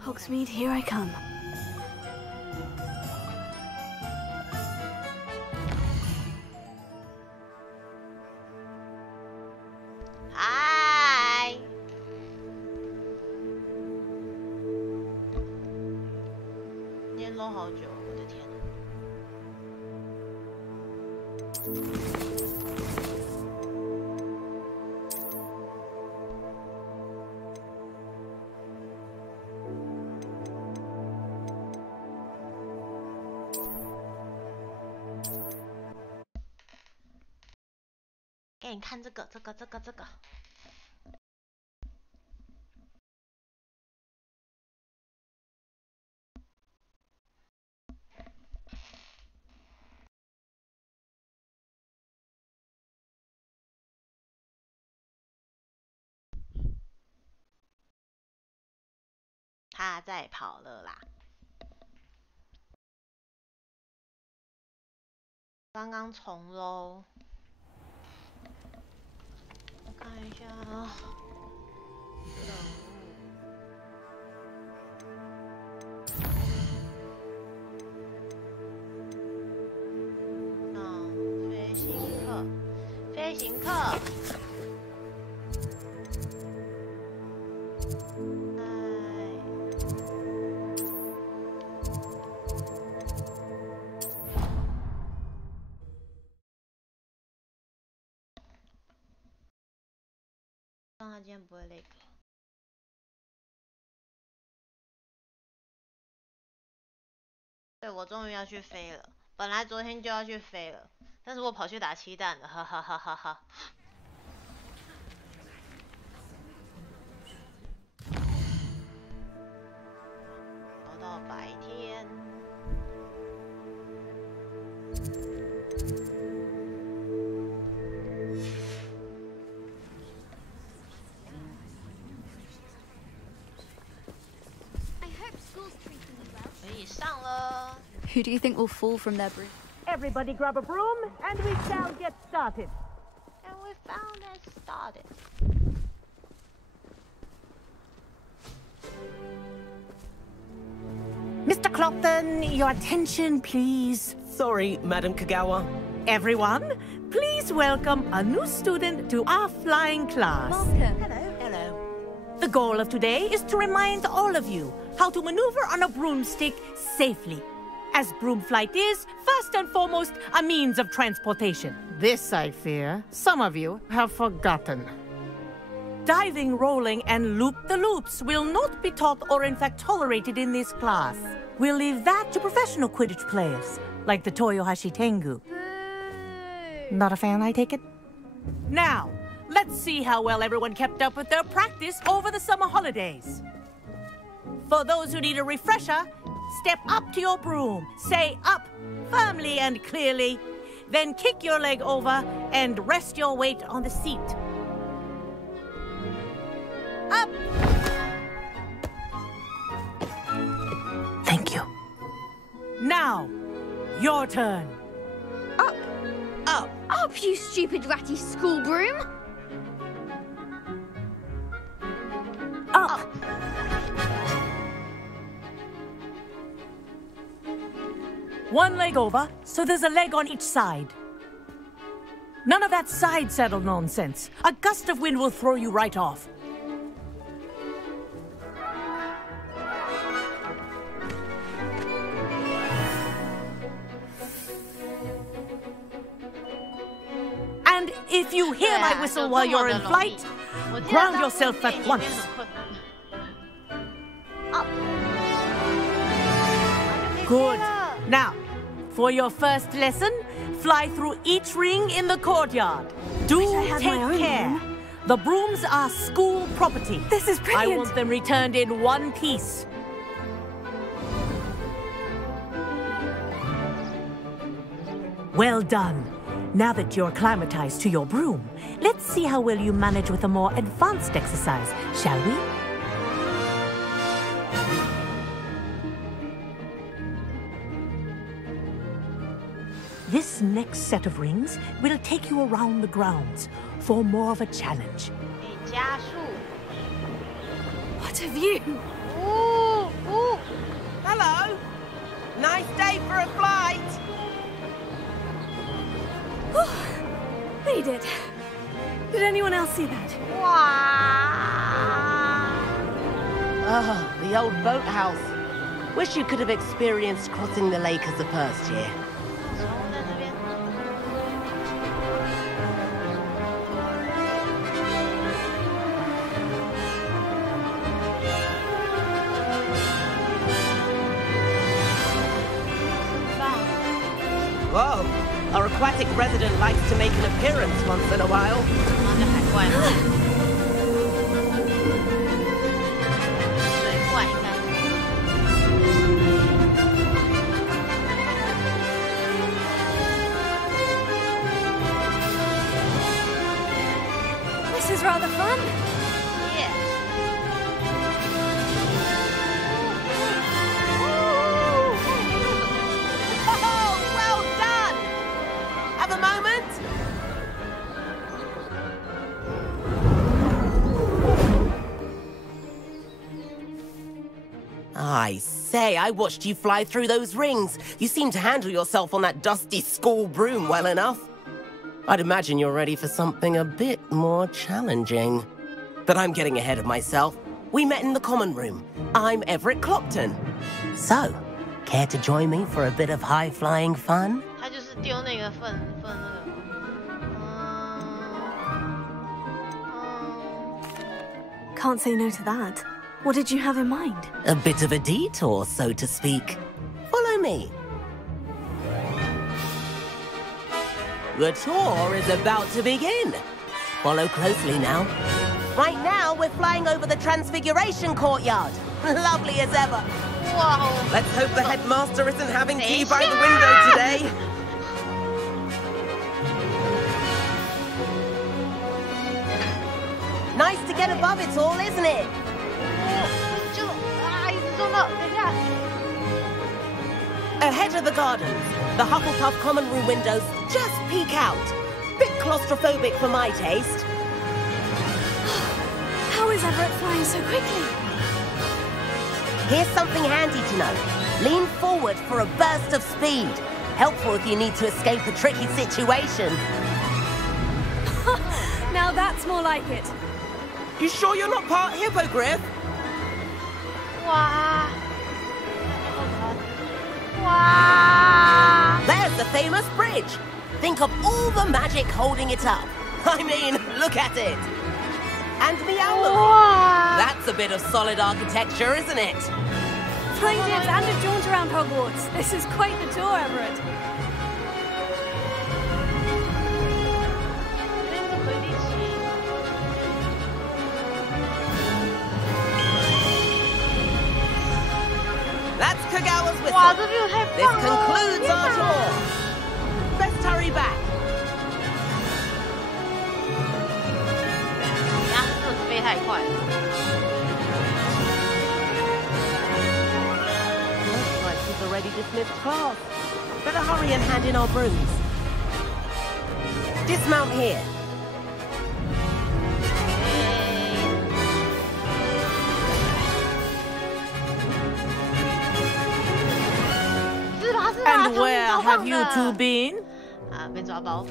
Hogsmeade, here I come. Hi。今天搂好久，我的天哪！给你看这个。他在跑了啦！刚刚重喽。我看一下啊，飞行课。他今天不会累。对，我终于要去飞了。本来昨天就要去飞了，但是我跑去打鸡蛋了，哈哈哈哈哈。熬到白天。Who do you think will fall from their broom? Everybody grab a broom, and we shall get started. And we found and started. Mr. Clopton, your attention, please. Sorry, Madam Kagawa. Everyone, please welcome a new student to our flying class. Welcome. Hello. The goal of today is to remind all of you how to maneuver on a broomstick safely. As broom flight is, first and foremost, a means of transportation. This, I fear, some of you have forgotten. Diving, rolling, and loop-the-loops will not be taught or in fact tolerated in this class. We'll leave that to professional Quidditch players, like the Toyohashi Tengu. Not a fan, I take it? Now, let's see how well everyone kept up with their practice over the summer holidays. For those who need a refresher, step up to your broom, say up firmly and clearly, then kick your leg over and rest your weight on the seat. Up! Thank you. Now, your turn. Up! Up! Up, you stupid ratty school broom! Up! One leg over, so there's a leg on each side. None of that side saddle nonsense. A gust of wind will throw you right off. And if you hear my whistle while you're in flight, ground yourself at once. Up. Good. Now, for your first lesson, fly through each ring in the courtyard. Do take care. The brooms are school property. This is brilliant. I want them returned in one piece. Well done. Now that you're acclimatized to your broom, let's see how well you manage with a more advanced exercise, shall we? This next set of rings will take you around the grounds for more of a challenge. What What a view! Ooh. Hello. Nice day for a flight. They did. Did anyone else see that? Oh, the old boathouse. Wish you could have experienced crossing the lake as a first year. 宠物在这边。Whoa, our aquatic resident likes to make an appearance once in a while. 然后就海怪了。水怪应该是。 This is rather fun. Yeah. Oh, well done! Have a moment? I say, I watched you fly through those rings. You seem to handle yourself on that dusty school broom well enough. I'd imagine you're ready for something a bit more challenging. But I'm getting ahead of myself. We met in the common room. I'm Everett Clopton. So, care to join me for a bit of high-flying fun? 他就是丢那个粪那个。Can't say no to that. What did you have in mind? A bit of a detour, so to speak. Follow me. The tour is about to begin. Follow closely now. Right now, we're flying over the Transfiguration Courtyard. Lovely as ever. Wow. Let's hope the headmaster isn't having tea by the window today. Nice to get above it all, isn't it? 就一直撞到，等一下。 Ahead of the gardens, the Hufflepuff common room windows just peek out. Bit claustrophobic for my taste. How is Everett flying so quickly? Here's something handy to know. Lean forward for a burst of speed. Helpful if you need to escape a tricky situation. Now that's more like it. You sure you're not part hippogriff? 哇！哇！ There's the famous bridge. Think of all the magic holding it up. I mean, look at it. And meowlery. Wow. That's a bit of solid architecture, isn't it? Flying dibs and a jaunt around Hogwarts. This is quite the tour, Everett. 这边是魁地奇。 That's Kagawa's whistle. 哇，这 view 太 This 棒了！ concludes 天 our 哪 tour. Best hurry back. 你丫真的是飞太快了。 Looks like we've already dismissed class. Better hurry and hand in our brooms. Dismount here. 是吧？是吧？ And where have you two been? 啊，被抓包。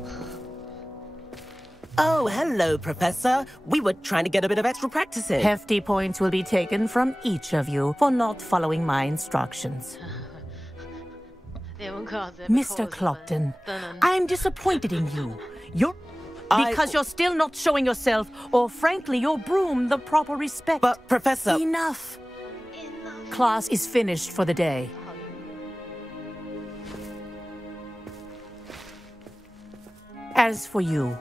Oh, hello, Professor. We were trying to get a bit of extra practice in. Hefty points will be taken from each of you for not following my instructions. 联文课老师在被扣 Mr. 20分 Clopton, 等等 I'm disappointed in you. Because you're still not showing yourself, or frankly, your broom the proper respect. But, Professor... Enough. Enough. Class is finished for the day. As for you,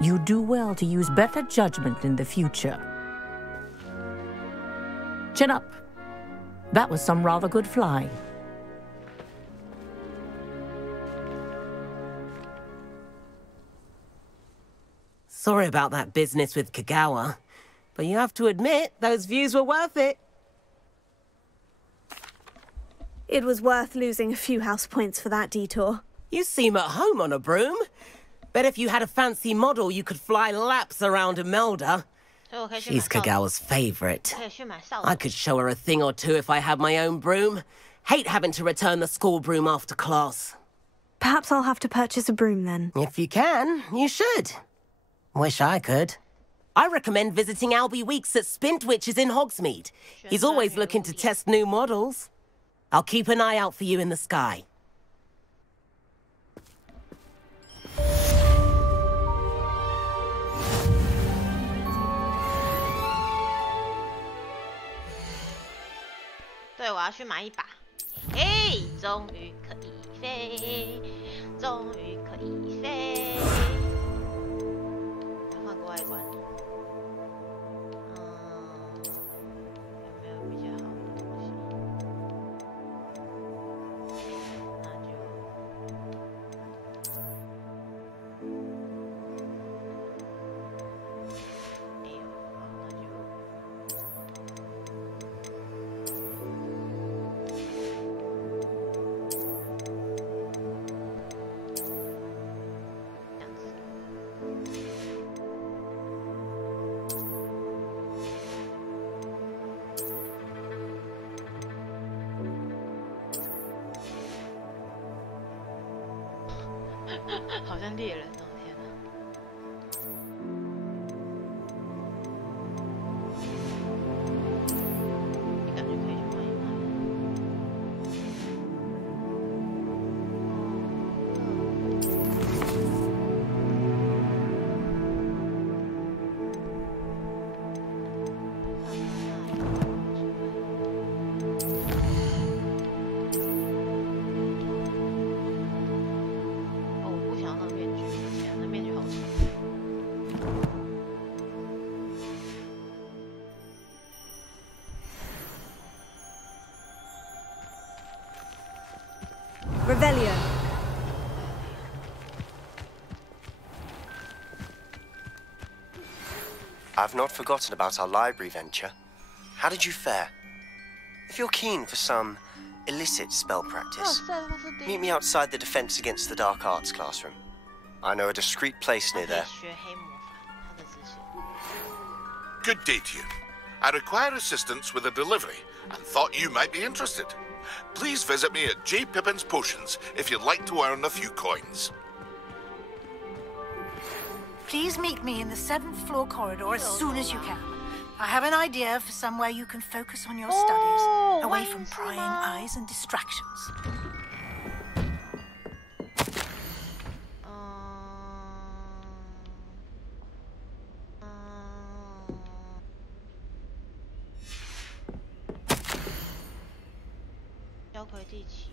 you do well to use better judgment in the future. Chin up. That was some rather good flying. Sorry about that business with Kagawa, but you have to admit, those views were worth it. It was worth losing a few house points for that detour. You seem at home on a broom. Bet if you had a fancy model, you could fly laps around Imelda. 所以我可以去买 She's Kagawa's favorite. 可以去买扫 I 帚。 could show her a thing or two if I had my own broom. Hate having to return the school broom after class. Perhaps I'll have to purchase a broom then. If you can, you should. Wish I could. I recommend visiting Albie Weeks at Spint Witches in Hogsmeade. He's always looking to test new models. I'll keep an eye out for you in the sky. 对，我要去买一把。嘿，终于可以飞，终于可以飞。换个外观。有没有比较好的东西？那就没有，好，那就。 好像猎人哦，天哪！你感觉可以去买一买。Revelio. I've not forgotten about our library venture. How did you fare? If you're keen for some illicit spell practice, meet me outside the Defense Against the Dark Arts classroom. I know a discreet place near there. Good day to you. I require assistance with a delivery and thought you might be interested. Please visit me at J. Pippin's Potions if you'd like to earn a few coins. Please meet me in the 7th floor corridor as soon as you can. I have an idea for somewhere you can focus on your studies, away from prying eyes and distractions. Quidditch.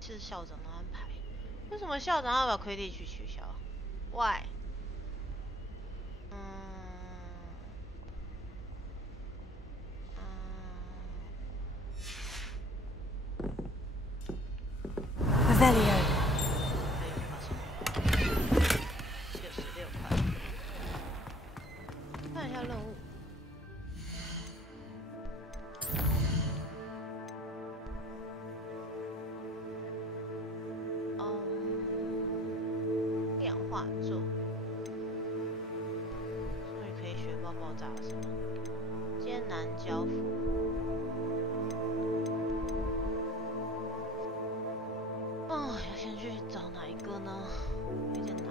是校长的安排。为什么校长要把Quidditch取消 ？Why？ Revelio. 66块。看一下任务。 画作，终于可以学爆爆炸了，是吗？艰难交付。哦，要先去找哪一个呢？有点难。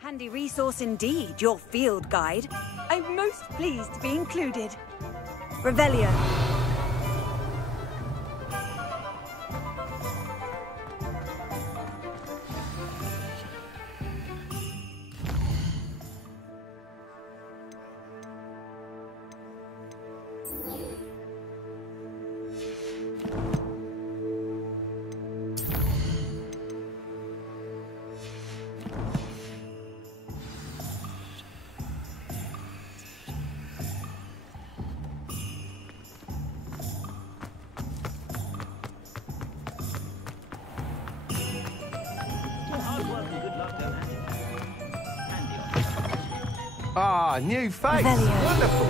Handy resource indeed, your field guide. I'm most pleased to be included. Revelio. Ah, new face. Wonderful.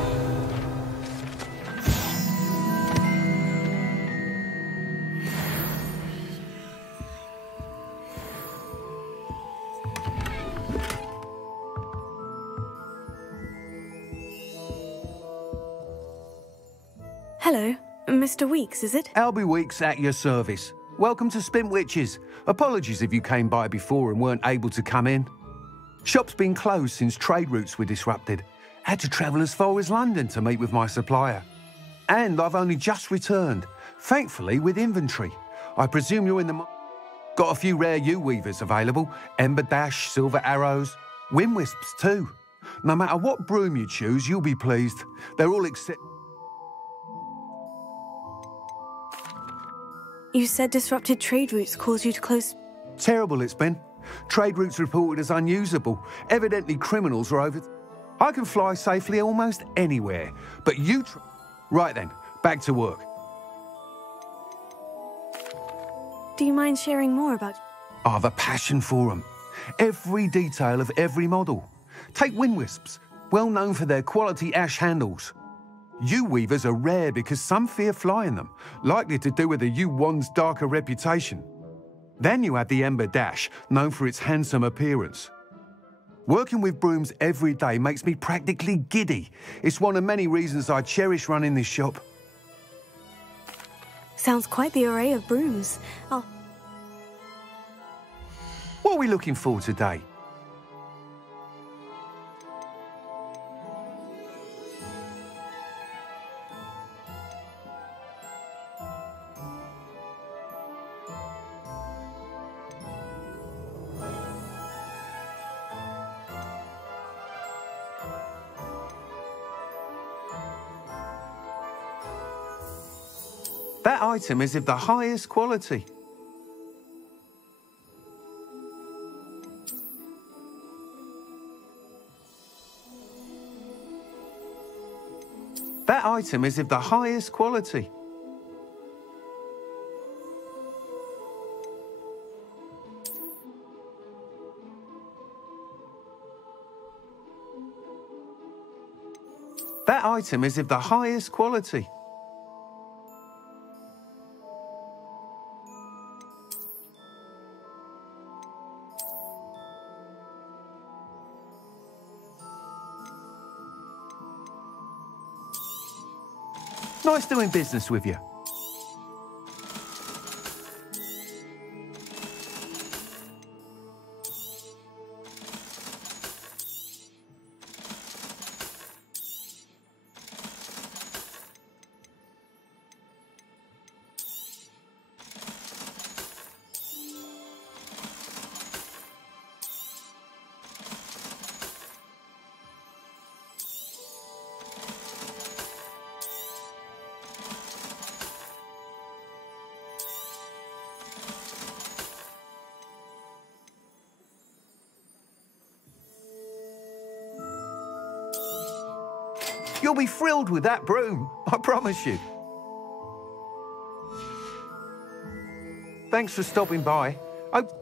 Hello, Mr. Weeks, is it? Albie Weeks at your service. Welcome to Spintwitches. Apologies if you came by before and weren't able to come in. Shop's been closed since trade routes were disrupted. Had to travel as far as London to meet with my supplier. And I've only just returned, thankfully with inventory. I presume you're in the... Got a few rare U-weavers available. Ember Dash, Silver Arrows, Wind Wisps too. No matter what broom you choose, you'll be pleased. They're all except... You said disrupted trade routes caused you to close... Terrible it's been. Trade routes reported as unusable. Evidently criminals are over... I can fly safely almost anywhere, but you... Right then, back to work. Do you mind sharing more about... I've a passion for them. Every detail of every model. Take Wind Wisps, well known for their quality ash handles. U-weavers are rare because some fear flying them, likely to do with the U-wand's darker reputation. Then you have the Ember Dash, known for its handsome appearance. Working with brooms every day makes me practically giddy. It's one of many reasons I cherish running this shop. Sounds quite the array of brooms. What are we looking for today? That item is of the highest quality. That item is of the highest quality. That item is of the highest quality. Nice doing business with you. You'll be thrilled with that broom, I promise you. Thanks for stopping by.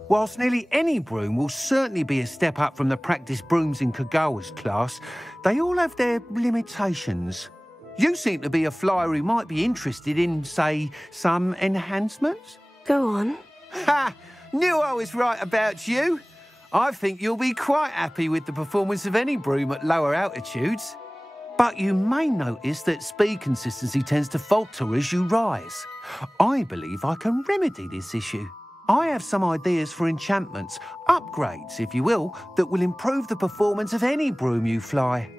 Whilst nearly any broom will certainly be a step up from the practice brooms in Kagawa's class, they all have their limitations. You seem to be a flyer who might be interested in, say, some enhancements? Go on. Ha! Knew I was right about you. I think you'll be quite happy with the performance of any broom at lower altitudes. But you may notice that speed consistency tends to falter as you rise. I believe I can remedy this issue. I have some ideas for enchantments, upgrades, if you will, that will improve the performance of any broom you fly.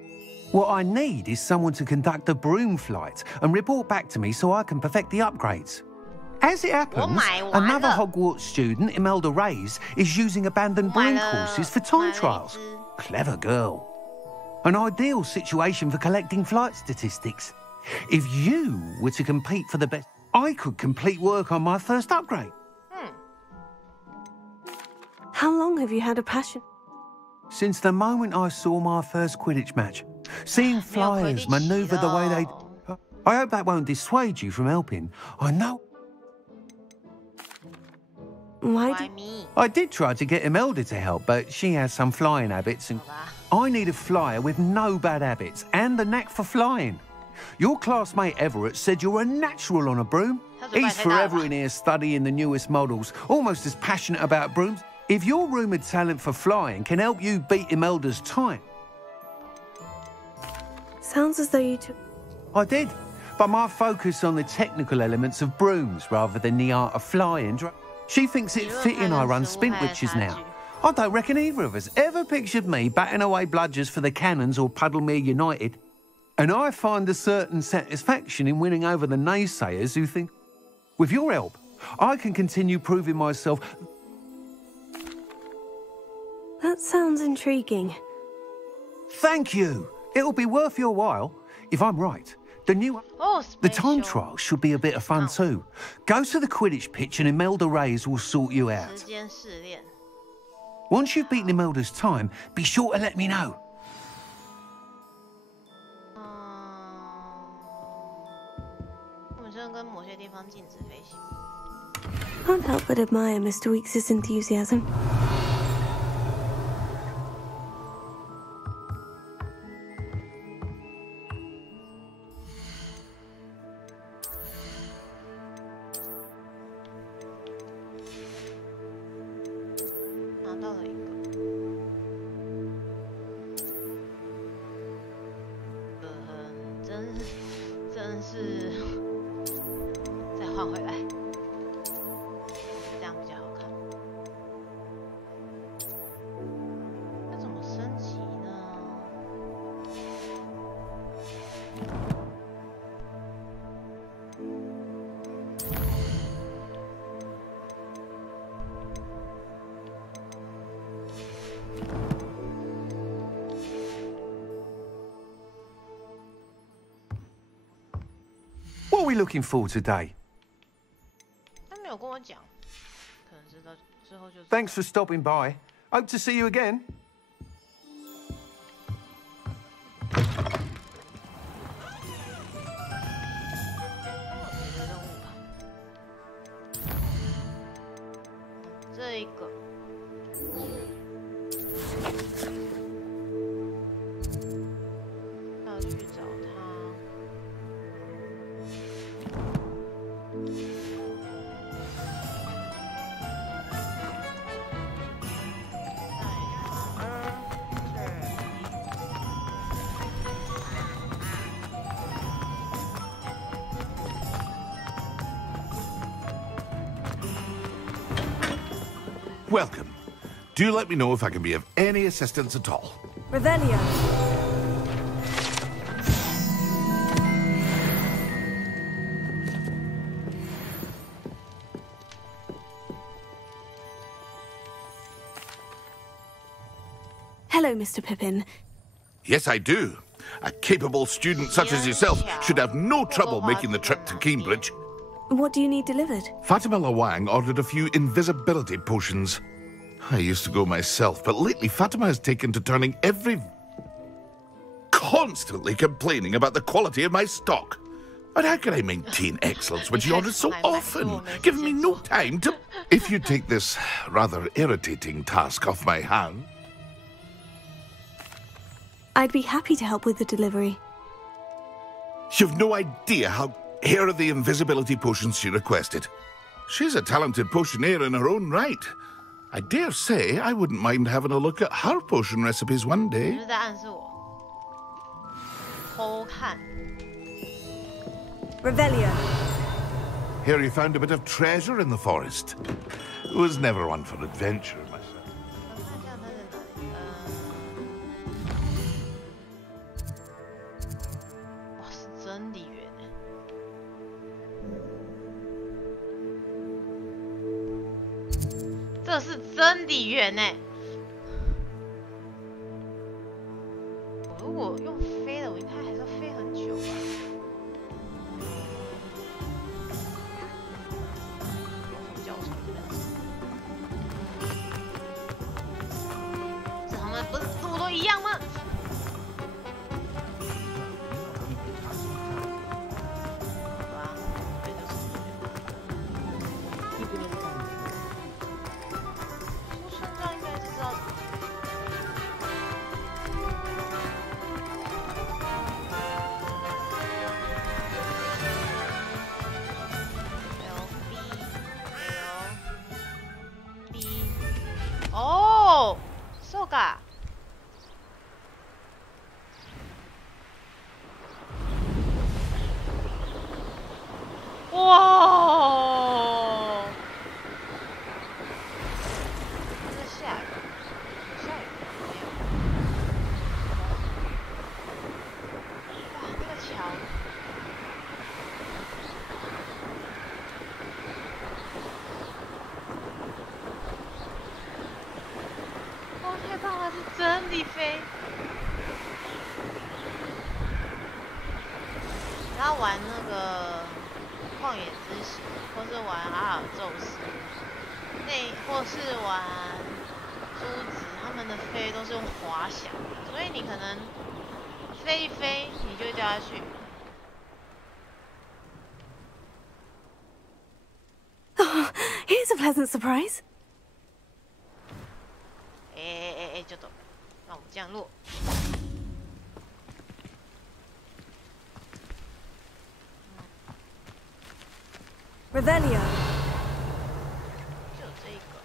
What I need is someone to conduct a broom flight and report back to me so I can perfect the upgrades. As it happens, another Hogwarts student, Imelda Reyes, is using abandoned broom courses for time trials. Clever girl. An ideal situation for collecting flight statistics. If you were to compete for the best, I could complete work on my first upgrade. How long have you had a passion? Since the moment I saw my first Quidditch match. Seeing flyers maneuver the way they... I hope that won't dissuade you from helping. I know... Why me? I did try to get Imelda to help, but she has some flying habits, and I need a flyer with no bad habits and the knack for flying. Your classmate Everett said you're a natural on a broom. He's forever in here studying the newest models, almost as passionate about brooms. If your rumoured talent for flying can help you beat Imelda's time... Sounds as though you took... I did, but my focus on the technical elements of brooms rather than the art of flying... She thinks it fitting I run Spintwitches now. I don't reckon either of us ever pictured me batting away bludgers for the Cannons or Puddlemere United. And I find a certain satisfaction in winning over the naysayers who think, with your help, I can continue proving myself... That sounds intriguing. Thank you. It'll be worth your while. If I'm right, the new... the time trial should be a bit of fun too. Go to the Quidditch pitch and Imelda Reyes will sort you out. Once you've beaten Imelda's time, be sure to let me know. Can't help but admire Mr. Weekes' enthusiasm. What are we looking for today? Thanks for stopping by. Hope to see you again. Welcome. Do let me know if I can be of any assistance at all. Revelio. Hello, Mr. Pippin. Yes, I do. A capable student such as yourself should have no trouble making the trip to Cambridge. What do you need delivered? Fatima Lawang ordered a few invisibility potions. I used to go myself, but lately Fatima has taken to turning constantly complaining about the quality of my stock. But how can I maintain excellence when she orders so often, giving me no time to... If you take this rather irritating task off my hand... I'd be happy to help with the delivery. You've no idea how... Here are the invisibility potions she requested. She's a talented potioneer in her own right. I dare say I wouldn't mind having a look at her potion recipes one day. Revelio. Here you found a bit of treasure in the forest. Was never one for adventure myself. This is 真理园呢。我如果用飞的，我应该还是要飞很久吧。有什么教程？们不是字母都一样吗？哦，そうか。哇！这下雨，下雨没有？哇，那个桥。太棒了，是真的飞！然后玩那个旷野之息，或是玩阿尔宙斯，或是玩珠子，他们的飞都是用滑翔的，所以你可能飞一飞，你就会掉下去。Oh, here's a pleasant surprise. ちょっと，让我们降落。Revelio. 就这个。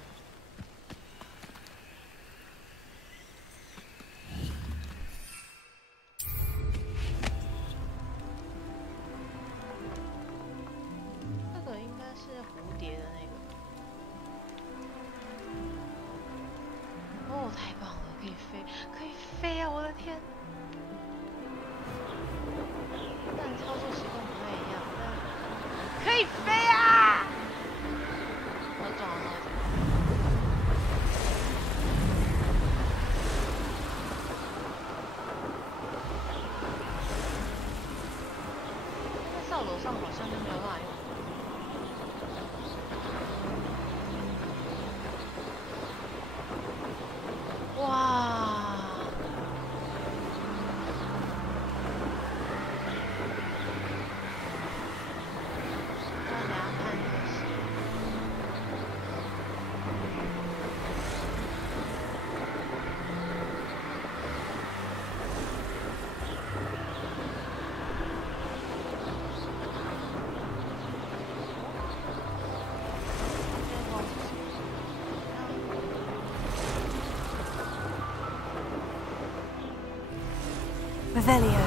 这个应该是蝴蝶的那个。哦，太棒了，可以飞，可以飞啊！我的天！但操作习惯不太一样，但可以飞啊！我撞了那个。在扫帚上好像就没有办法用。哇！大家看这些。Revelio.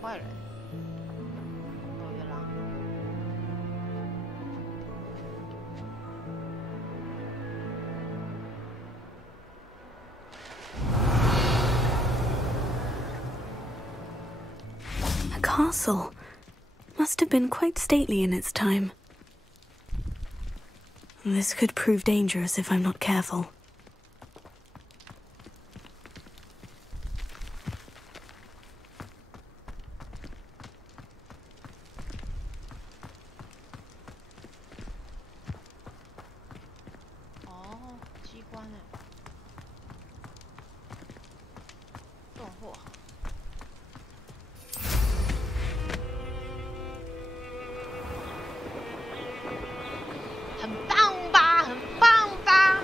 坏人，哦，月狼。A castle. Must have been quite stately in its time. This could prove dangerous if I'm not careful. Oh, 机关哎，送货。很棒吧，很棒吧。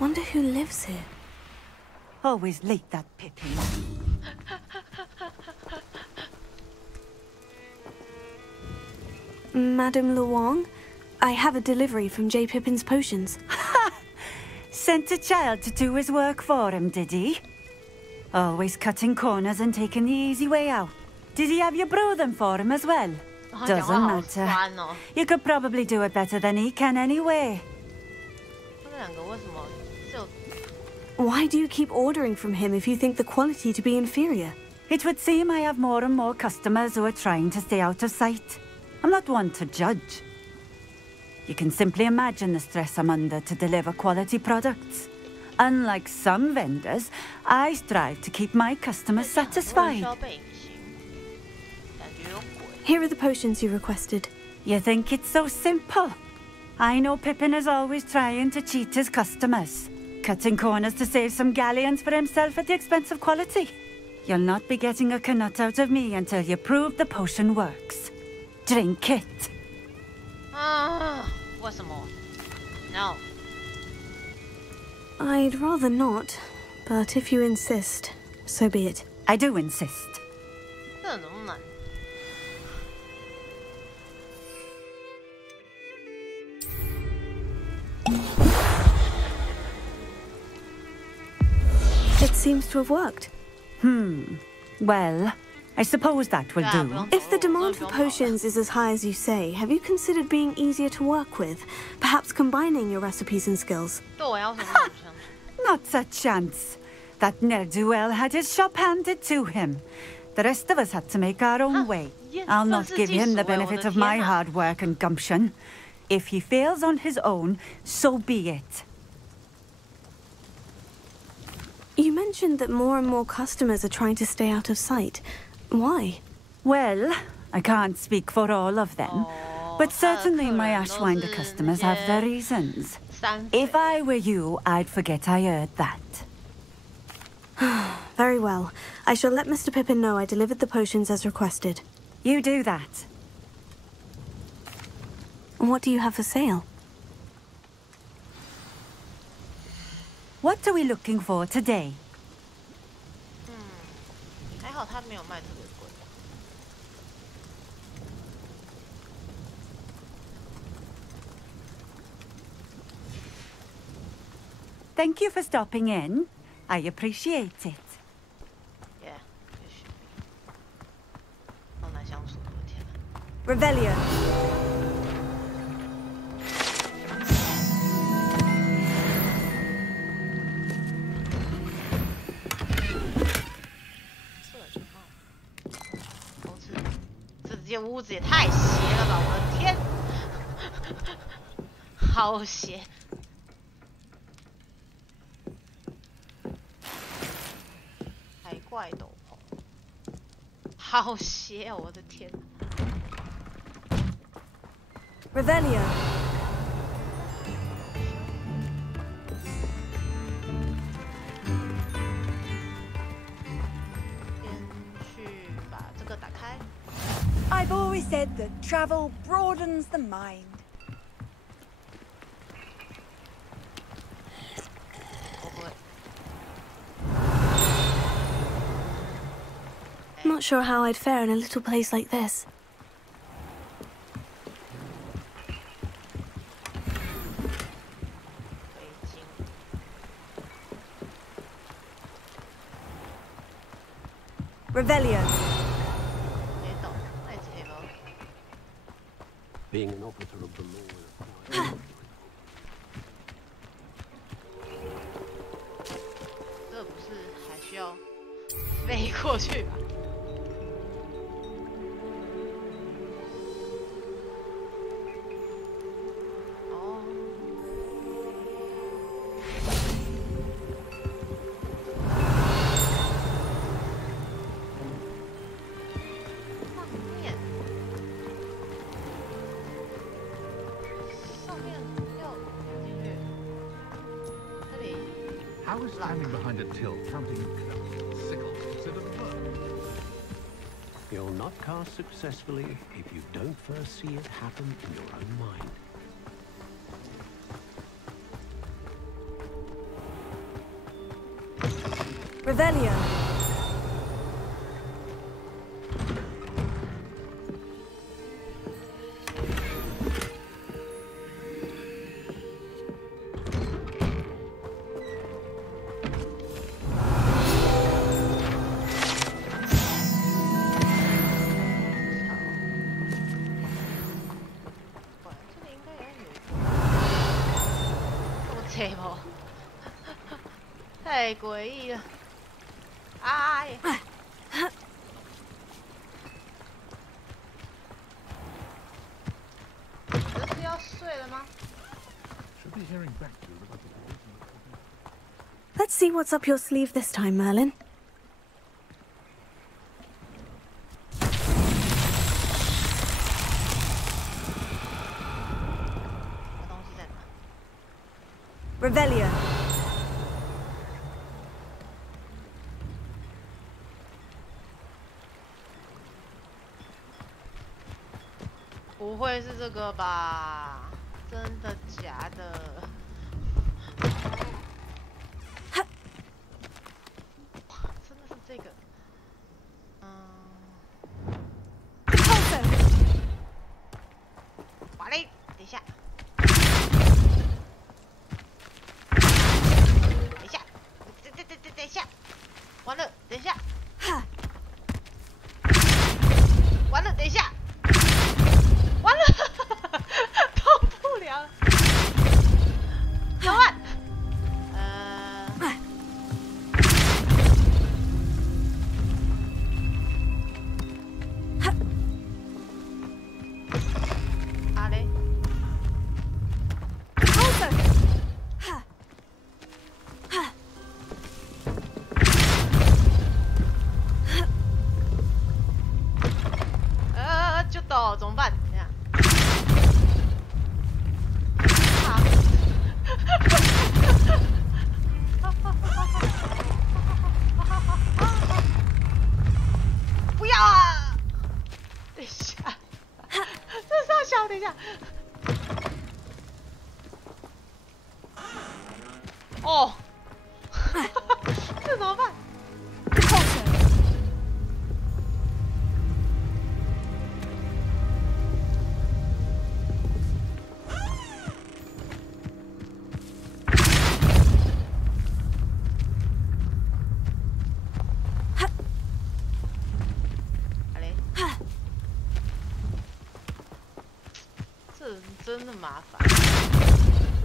Wonder who lives here. Always late, that Pippin. Madame Luong, I have a delivery from J. Pippin's Potions. Sent a child to do his work for him, did he? Always cutting corners and taking the easy way out. Did he have you brew them for him as well? Doesn't matter. You could probably do it better than he can anyway. Why do you keep ordering from him if you think the quality to be inferior? It would seem I have more and more customers who are trying to stay out of sight. I'm not one to judge. You can simply imagine the stress I'm under to deliver quality products. Unlike some vendors, I strive to keep my customers satisfied. Here are the potions you requested. You think it's so simple? I know Pippin is always trying to cheat his customers, cutting corners to save some galleons for himself at the expense of quality. You'll not be getting a canut out of me until you prove the potion works. Drink it. What's more? No. I'd rather not, but if you insist, so be it. I do insist. It seems to have worked. Well, I suppose that will do. If the demand for potions is as high as you say, have you considered being easier to work with? Perhaps combining your recipes and skills? Not a chance. That ne'er-do-well had his shop handed to him. The rest of us had to make our own way. I'll not give him the benefit of my hard work and gumption. If he fails on his own, so be it. You mentioned that more and more customers are trying to stay out of sight. Why? Well, I can't speak for all of them, but certainly my Ashwinder customers have their reasons. If I were you, I'd forget I heard that. Very well. I shall let Mr. Pippin know I delivered the potions as requested. You do that. What do you have for sale? What are we looking for today? 还好他没有卖特别贵。Thank you for stopping in. I appreciate it. Yeah, 好难相处，我的天哪。Revelio.这屋子也太邪了吧！我的天，好邪！海怪斗篷，好邪！我的天。Revelio. 先去把这个打开。 I've always said that travel broadens the mind. Not sure how I'd fare in a little place like this. Revelio. Being an officer of the law. 这不是还需要飞过去吧？哦。How is standing behind a till counting sickles considered a verb? You'll not cast successfully if you don't first see it happen in your own mind. Revelio. 太诡异了！哎，这是要睡了吗？ Let's see what's up your sleeve this time, Merlin. 东西在哪 Revelio. 不会是这个吧？真的假的？真的是这个？哇嘞！等一下，等一下，等一下，完了，等一下，完了，等一下。 完了，动不了，怎么办？啊嘞！就抖，怎么办？ 不要啊！等一下，这上小，等一下。哦，这怎么办？真的麻烦，这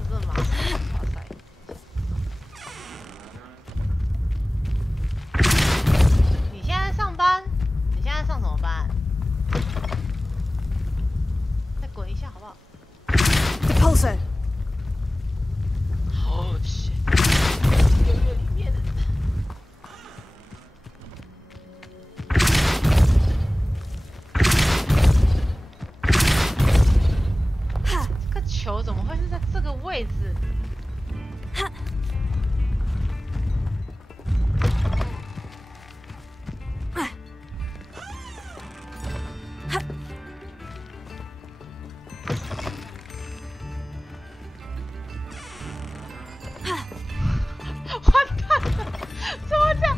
真的麻烦，哇塞！你现在上班？你现在上什么班？再滚一下好不好 Depulso. 好shit！有没有里面的？球怎么会是在这个位置？完蛋了，怎么这样？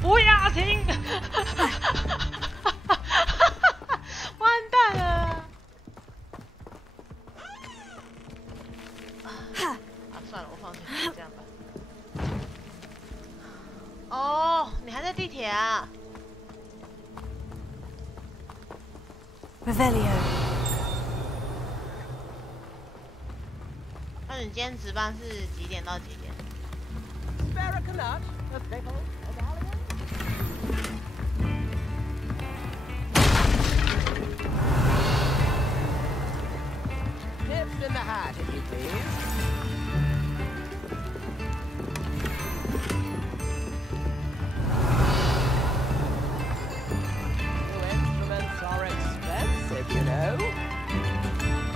不要停！完蛋了！算了，我放弃，这样吧。哦，你还在地铁啊 Revelio. 那你今天值班是几点到几点？ Nips in the hat, if you please. New instruments are expensive, you know.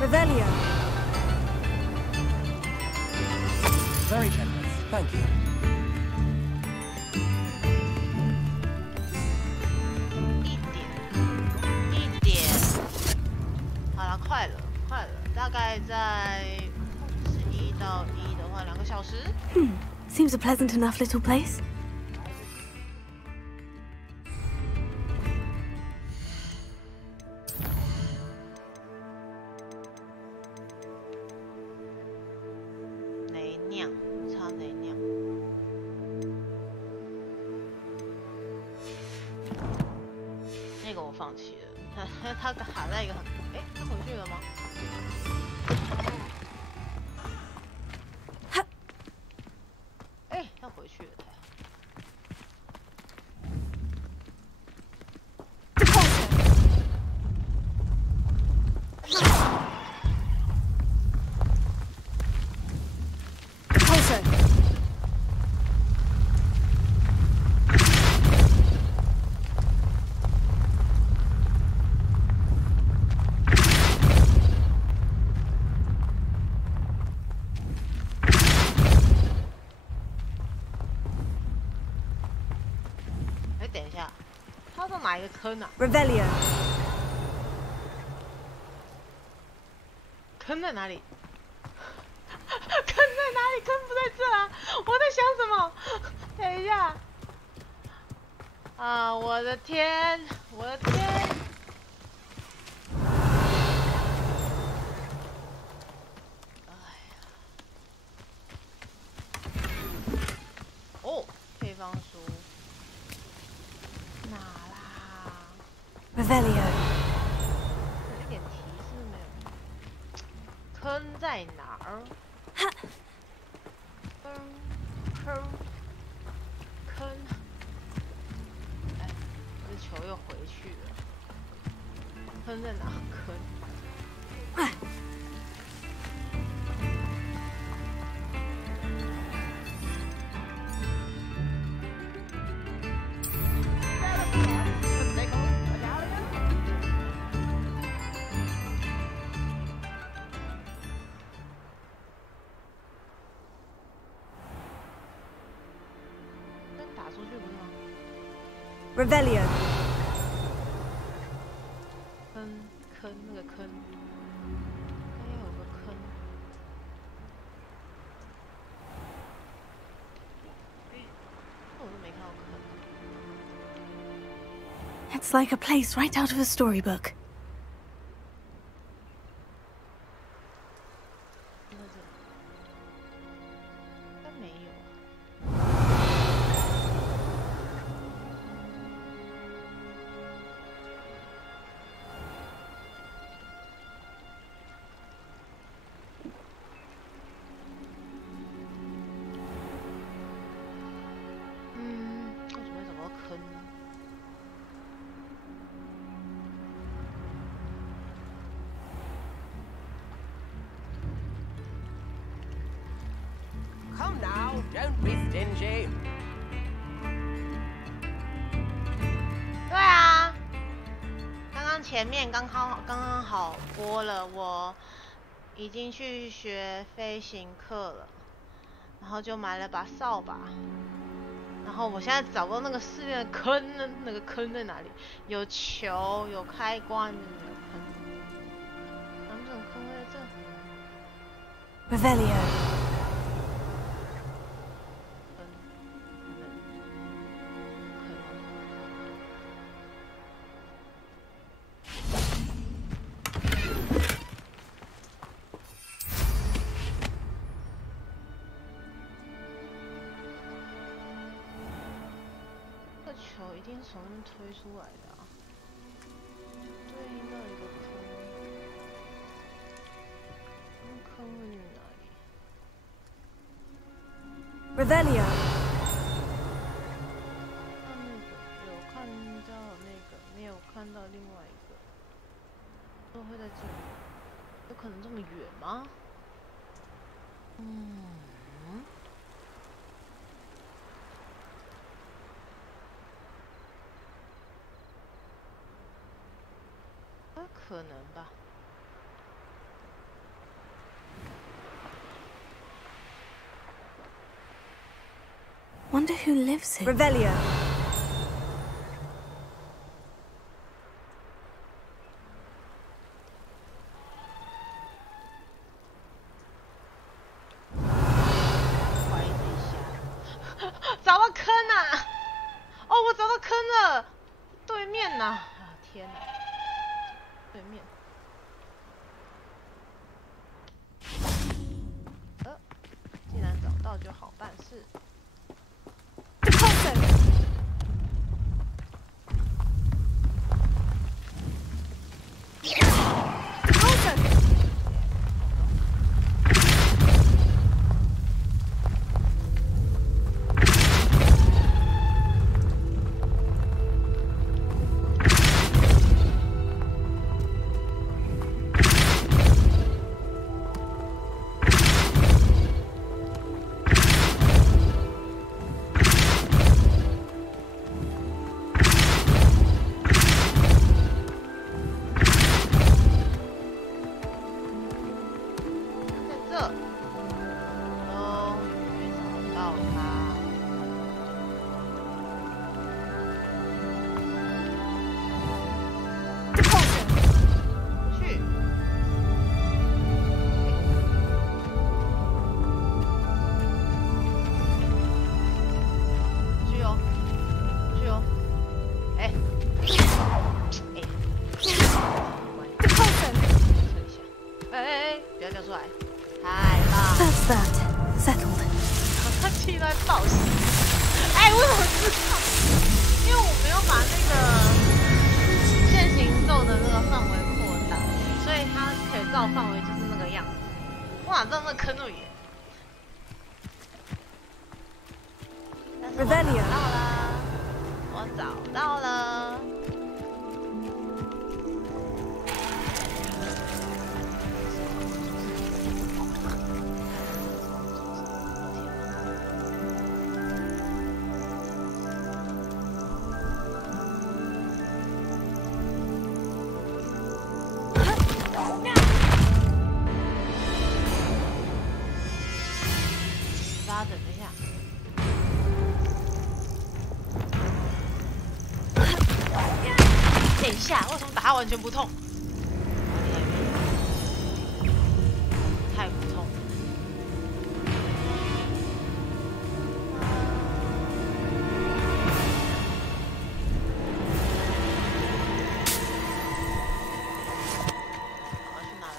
Revelio. Very generous, thank you. 一点，好了，快了，大大概在11到1的话，2个小时。Seems a pleasant enough little place. 雷酿，超雷酿。那个我放弃了，他卡在一个很……哎，他回去了吗？哎，他回去了。哪一个坑啊 Revelio. 坑在哪里？坑在哪里？坑不在这啊！我在想什么？等一下。啊！我的天！我的天！哎呀！哦，配方书。哪啦 Revelio. 一点提示没有。坑在哪儿？坑。哎，这球又回去了。坑在哪？坑。Revelio. 坑那个坑，那有个坑。我都没看到坑。 It's like a place right out of a storybook. 但没有。 Come now, don't be stingy. 对啊，刚刚前面刚刚好播了，我已经去学飞行课了，然后就买了把扫把，然后我现在找到那个试炼的坑呢，那个坑在哪里？有球，有开关，没有坑。难不成坑在这 Revelio. 球一定是从那边推出来的啊！对应到一个坑，那坑会去哪里 Revelio. 看那个，有看到那个，没有看到另外一个，都会在这里，有可能这么远吗？可能吧。Wonder who lives here. Revelio. 我找到坑了，对面呐！啊，天哪，对面。既然找到就好办事。为什么打他完全不痛？太不痛。我去哪来？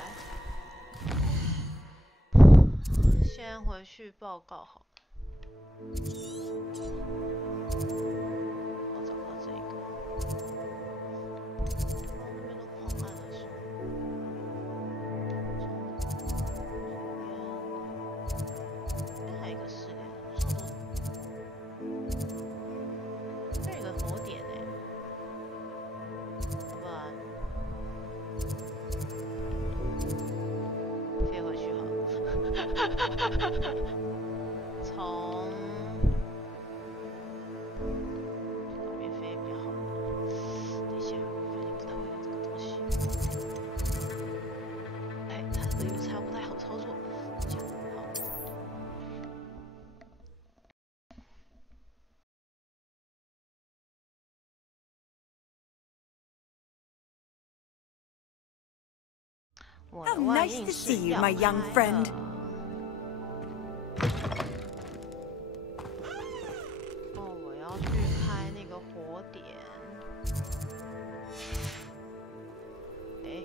先回去报告好了。我找到这个。 从这边飞比较好。等一下，我发现不太会用这个东西。哎，它这个邮差不太好操作。这样好。How nice to see you, my young friend. 我要去开那个火点。哎。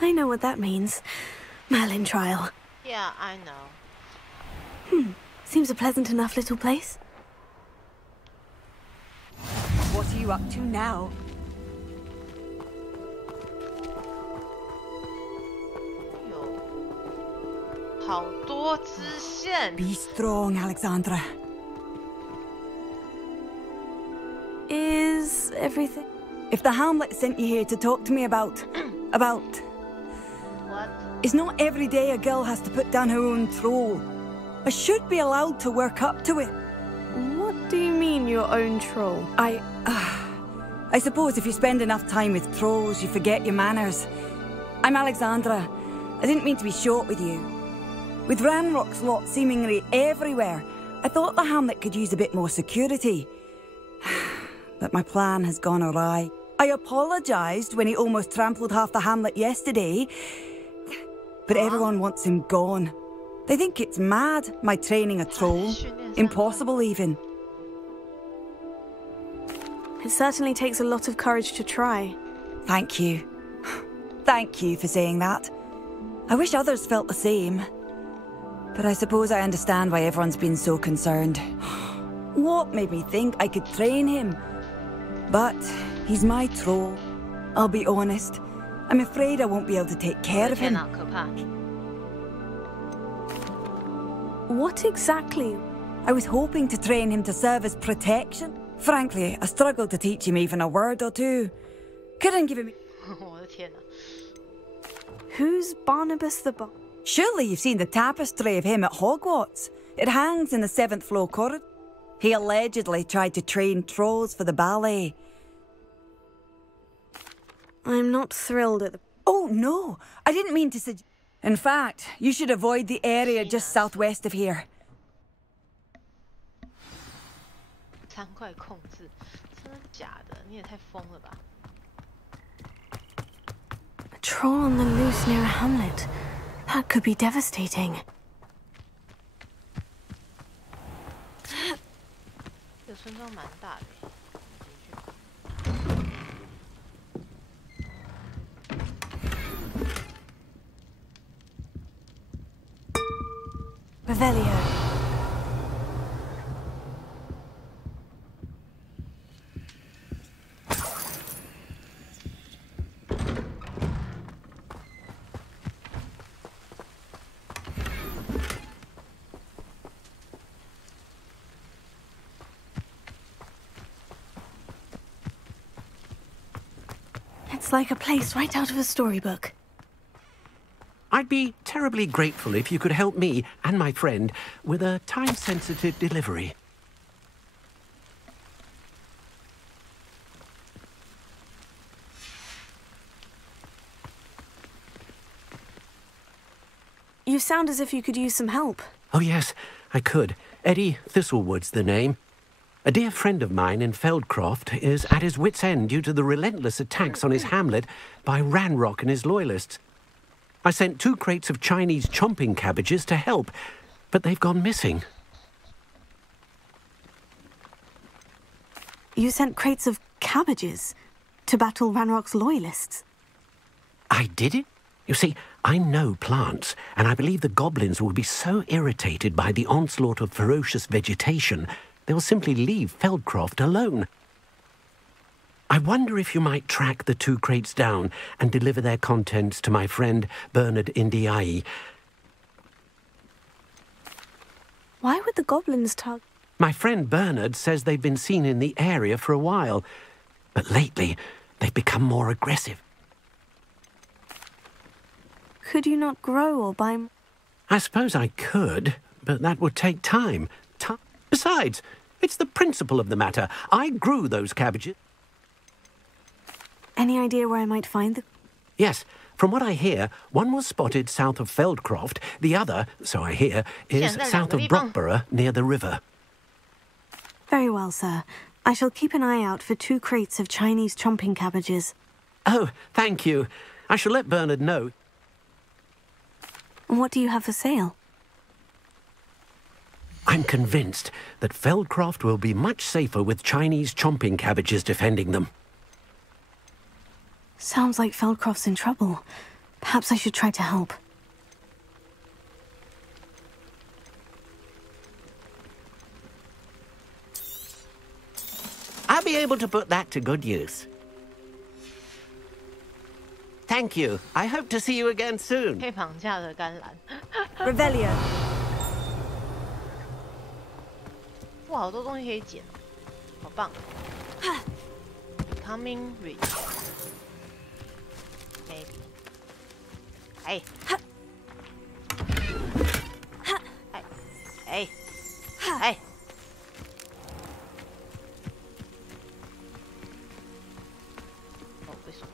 I know what that means. Merlin trial. Yeah, I know. Seems a pleasant enough little place. What are you up to now? Be strong, Alexandra. Is everything... if the Hamlet sent you here to talk to me about... What? It's not every day a girl has to put down her own troll. I should be allowed to work up to it. What do you mean, your own troll? I suppose if you spend enough time with trolls, you forget your manners. I'm Alexandra. I didn't mean to be short with you. With Ranrock's lot seemingly everywhere, I thought the Hamlet could use a bit more security. But my plan has gone awry. I apologised when he almost trampled half the Hamlet yesterday, but everyone wants him gone. They think it's mad, my training a troll. Impossible, even. It certainly takes a lot of courage to try. Thank you. Thank you for saying that. I wish others felt the same. But I suppose I understand why everyone's been so concerned. What made me think I could train him? But he's my troll. I'll be honest. I'm afraid I won't be able to take care of him. What exactly? I was hoping to train him to serve as protection. Frankly, I struggled to teach him even a word or two. Couldn't give him... Who's Barnabas the Bar? Surely you've seen the tapestry of him at Hogwarts. It hangs in the 7th floor corridor. He allegedly tried to train trolls for the ballet. I'm not thrilled at the... Oh, no. I didn't mean to suggest... In fact, you should avoid the area just southwest of here. A troll on the loose near a hamlet. That could be devastating. Revelio. It's like a place right out of a storybook. I'd be terribly grateful if you could help me and my friend with a time-sensitive delivery. You sound as if you could use some help. Oh yes, I could. Eddie Thistlewood's the name. A dear friend of mine in Feldcroft is at his wit's end due to the relentless attacks on his hamlet by Ranrock and his loyalists. I sent 2 crates of Chinese chomping cabbages to help, but they've gone missing. You sent crates of cabbages to battle Ranrock's loyalists? I did it? You see, I know plants, and I believe the goblins will be so irritated by the onslaught of ferocious vegetation, they'll simply leave Feldcroft alone. I wonder if you might track the 2 crates down and deliver their contents to my friend Bernard Indiai. Why would the goblins target? My friend Bernard says they've been seen in the area for a while, but lately they've become more aggressive. Could you not grow or buy... I suppose I could, but that would take time. Besides, it's the principle of the matter. I grew those cabbages. Any idea where I might find them? Yes. From what I hear, one was spotted south of Feldcroft. The other, so I hear, is south of Brockborough, near the river. Very well, sir. I shall keep an eye out for 2 crates of Chinese chomping cabbages. Oh, thank you. I shall let Bernard know. What do you have for sale? I'm convinced that Feldcroft will be much safer with Chinese chomping cabbages defending them. Sounds like Feldcroft's in trouble. Perhaps I should try to help. I'll be able to put that to good use. Thank you. I hope to see you again soon. Revelio. 哇，好多东西可以捡，好棒！ Becoming rich. Maybe. 哎。哎。哎。哦，被锁。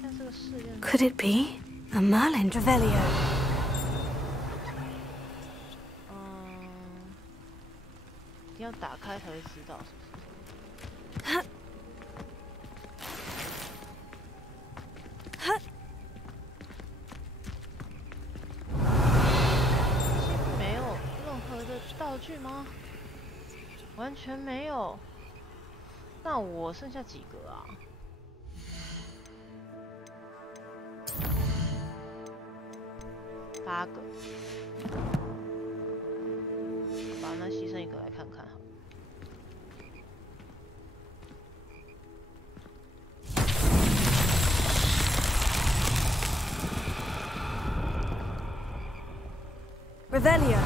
看这个试验。Could it be a Merlin Revelio? 一定要打开才会知道，是不是？没有任何的道具吗？完全没有。那我剩下几个啊？8个。好吧，那牺牲一个来看看好了。Revelio.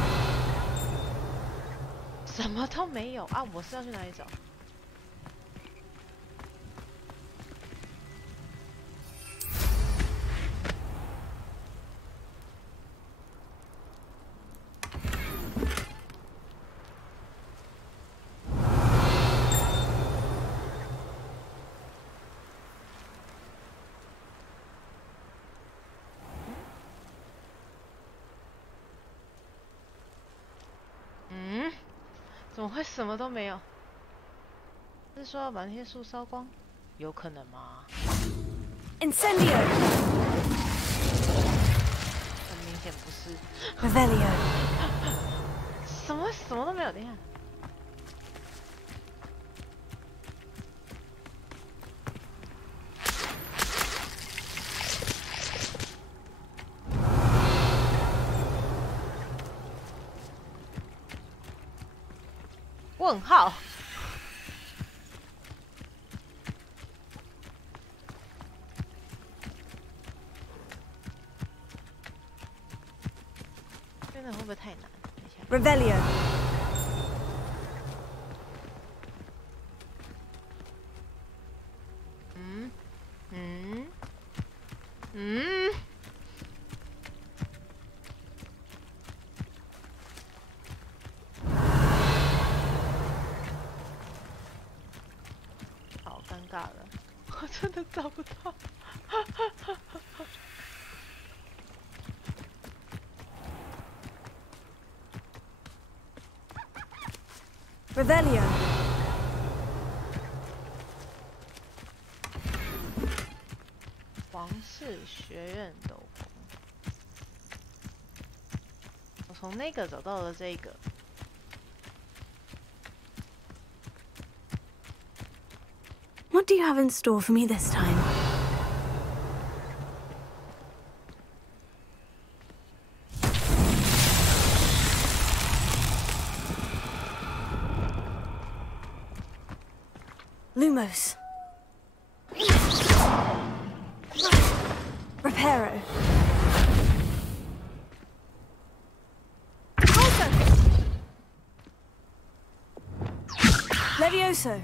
什么都没有啊！我是要去哪里找？怎么会什么都没有？是说要把那些树烧光？有可能吗 Incendio. 很明显不是。Revelio. 什么都没有，等一下。问号。真的会不会太难？等一下。Revelio. 好尴尬了，我真的找不到。Revelio. 皇室学院斗篷，我从那个找到了这个。What do you have in store for me this time? Lumos. Reparo. Levioso.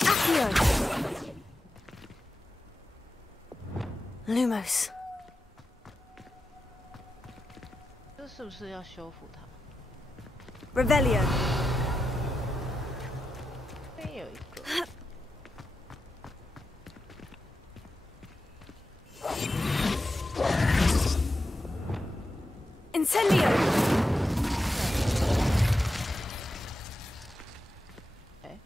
Accio. Lumos. 这是不是要修复它？ Revelio. 这边有一个。Incendio. 哎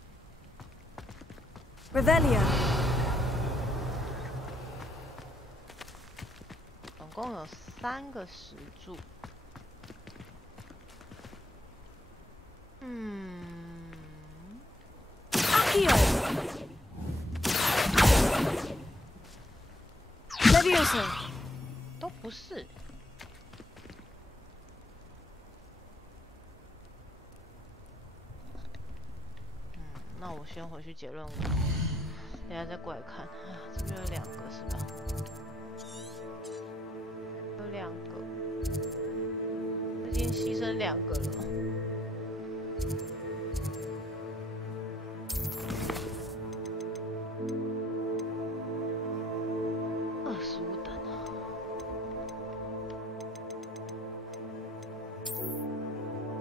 Revelio. 总共有3个石柱。Accio. Levioso. 都不是。那我先回去解任务，等下再过来看。啊，这边有2个是吧？经牺牲2个了。25等啊！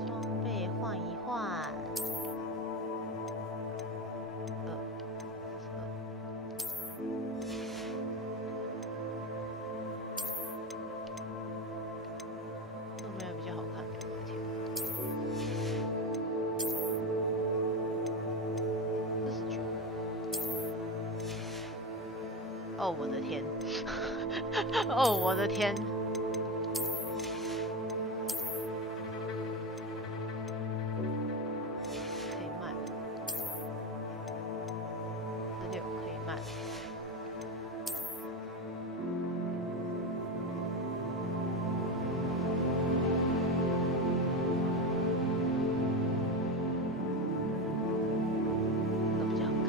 装备换一换。哦，我的天！哦，我的天！可以卖，16可以卖。那比较好看。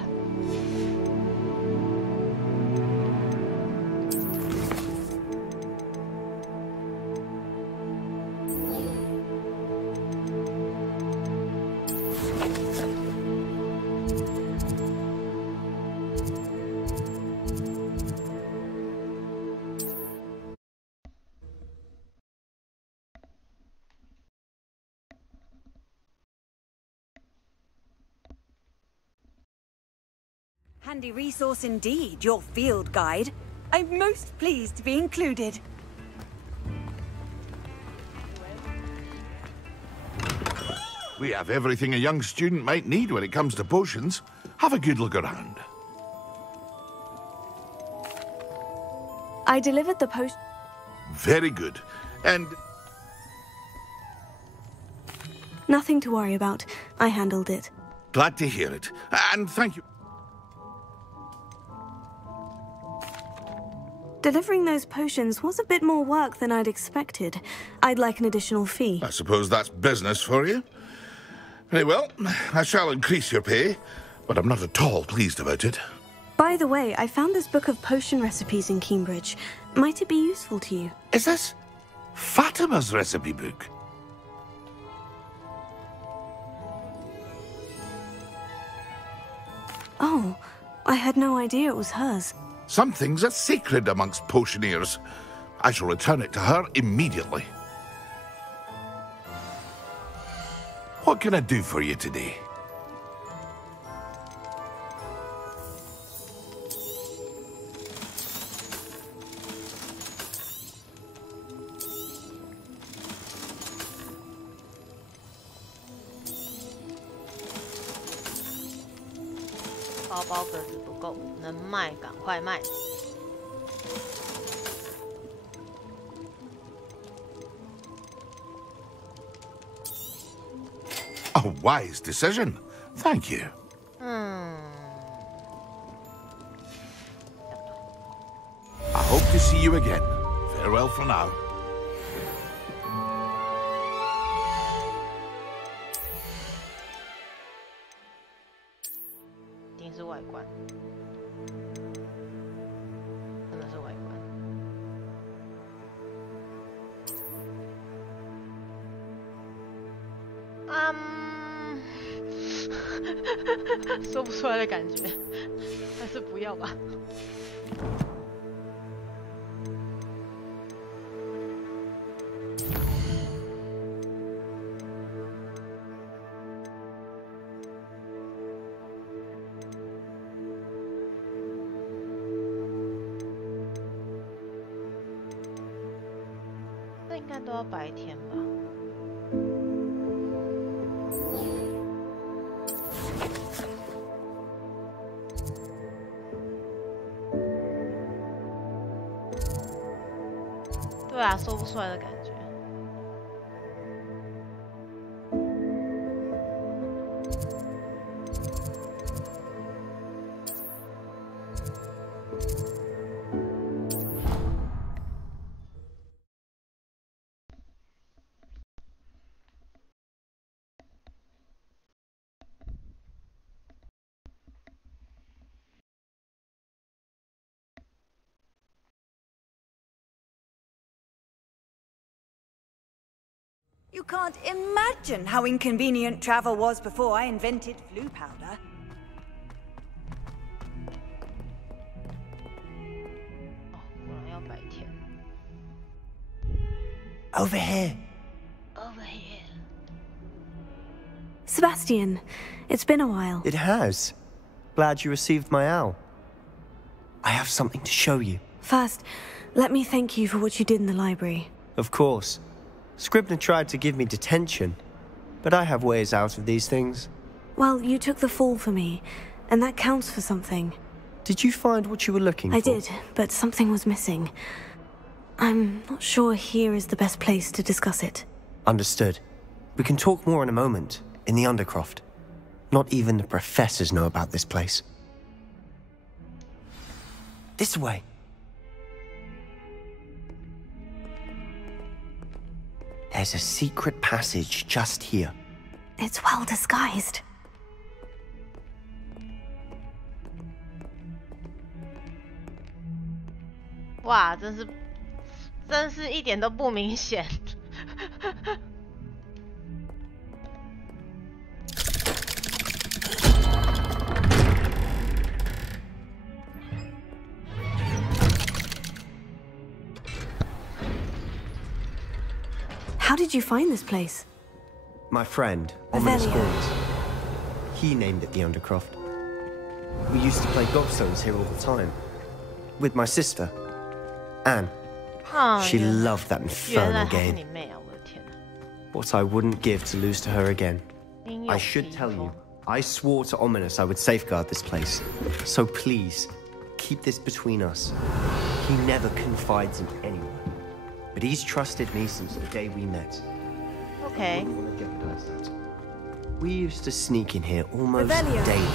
Handy resource indeed, your field guide. I'm most pleased to be included. We have everything a young student might need when it comes to potions. Have a good look around. I delivered the potion. Very good. And... Nothing to worry about. I handled it. Glad to hear it. And thank you. Delivering those potions was a bit more work than I'd expected. I'd like an additional fee. I suppose that's business for you. Very well, I shall increase your pay, but I'm not at all pleased about it. By the way, I found this book of potion recipes in Cambridge. Might it be useful to you? Is this Fatima's recipe book? Oh, I had no idea it was hers. Some things are sacred amongst potioneers. I shall return it to her immediately. What can I do for you today?包包格子不够，能卖赶快卖。A wise decision. Thank you. I hope to see you again. Farewell for now. 一定是外观，真的是外观。说不出来的感觉，还是不要吧。这应该都要白天吧。对啊，说不出来的感觉。You can't imagine how inconvenient travel was before I invented flu powder. Over here. Over here. Sebastian, it's been a while. It has. Glad you received my owl. I have something to show you. First, let me thank you for what you did in the library. Of course. Scribner tried to give me detention, but I have ways out of these things. Well, you took the fall for me, and that counts for something. Did you find what you were looking for? I did, but something was missing. I'm not sure here is the best place to discuss it. Understood. We can talk more in a moment, in the Undercroft. Not even the professors know about this place. This way. There's a secret passage just here. It's well disguised. Wow, 真是一点都不明显。How did you find this place? My friend, Ominous Gaunt. He named it the Undercroft. We used to play gobstones here all the time. With my sister, Anne. She loved that infernal game. What I wouldn't give to lose to her again. I should tell you, I swore to Ominous I would safeguard this place. So please, keep this between us. He never confides in anyone. But he's trusted me since the day we met. Okay. We used to sneak in here almost daily.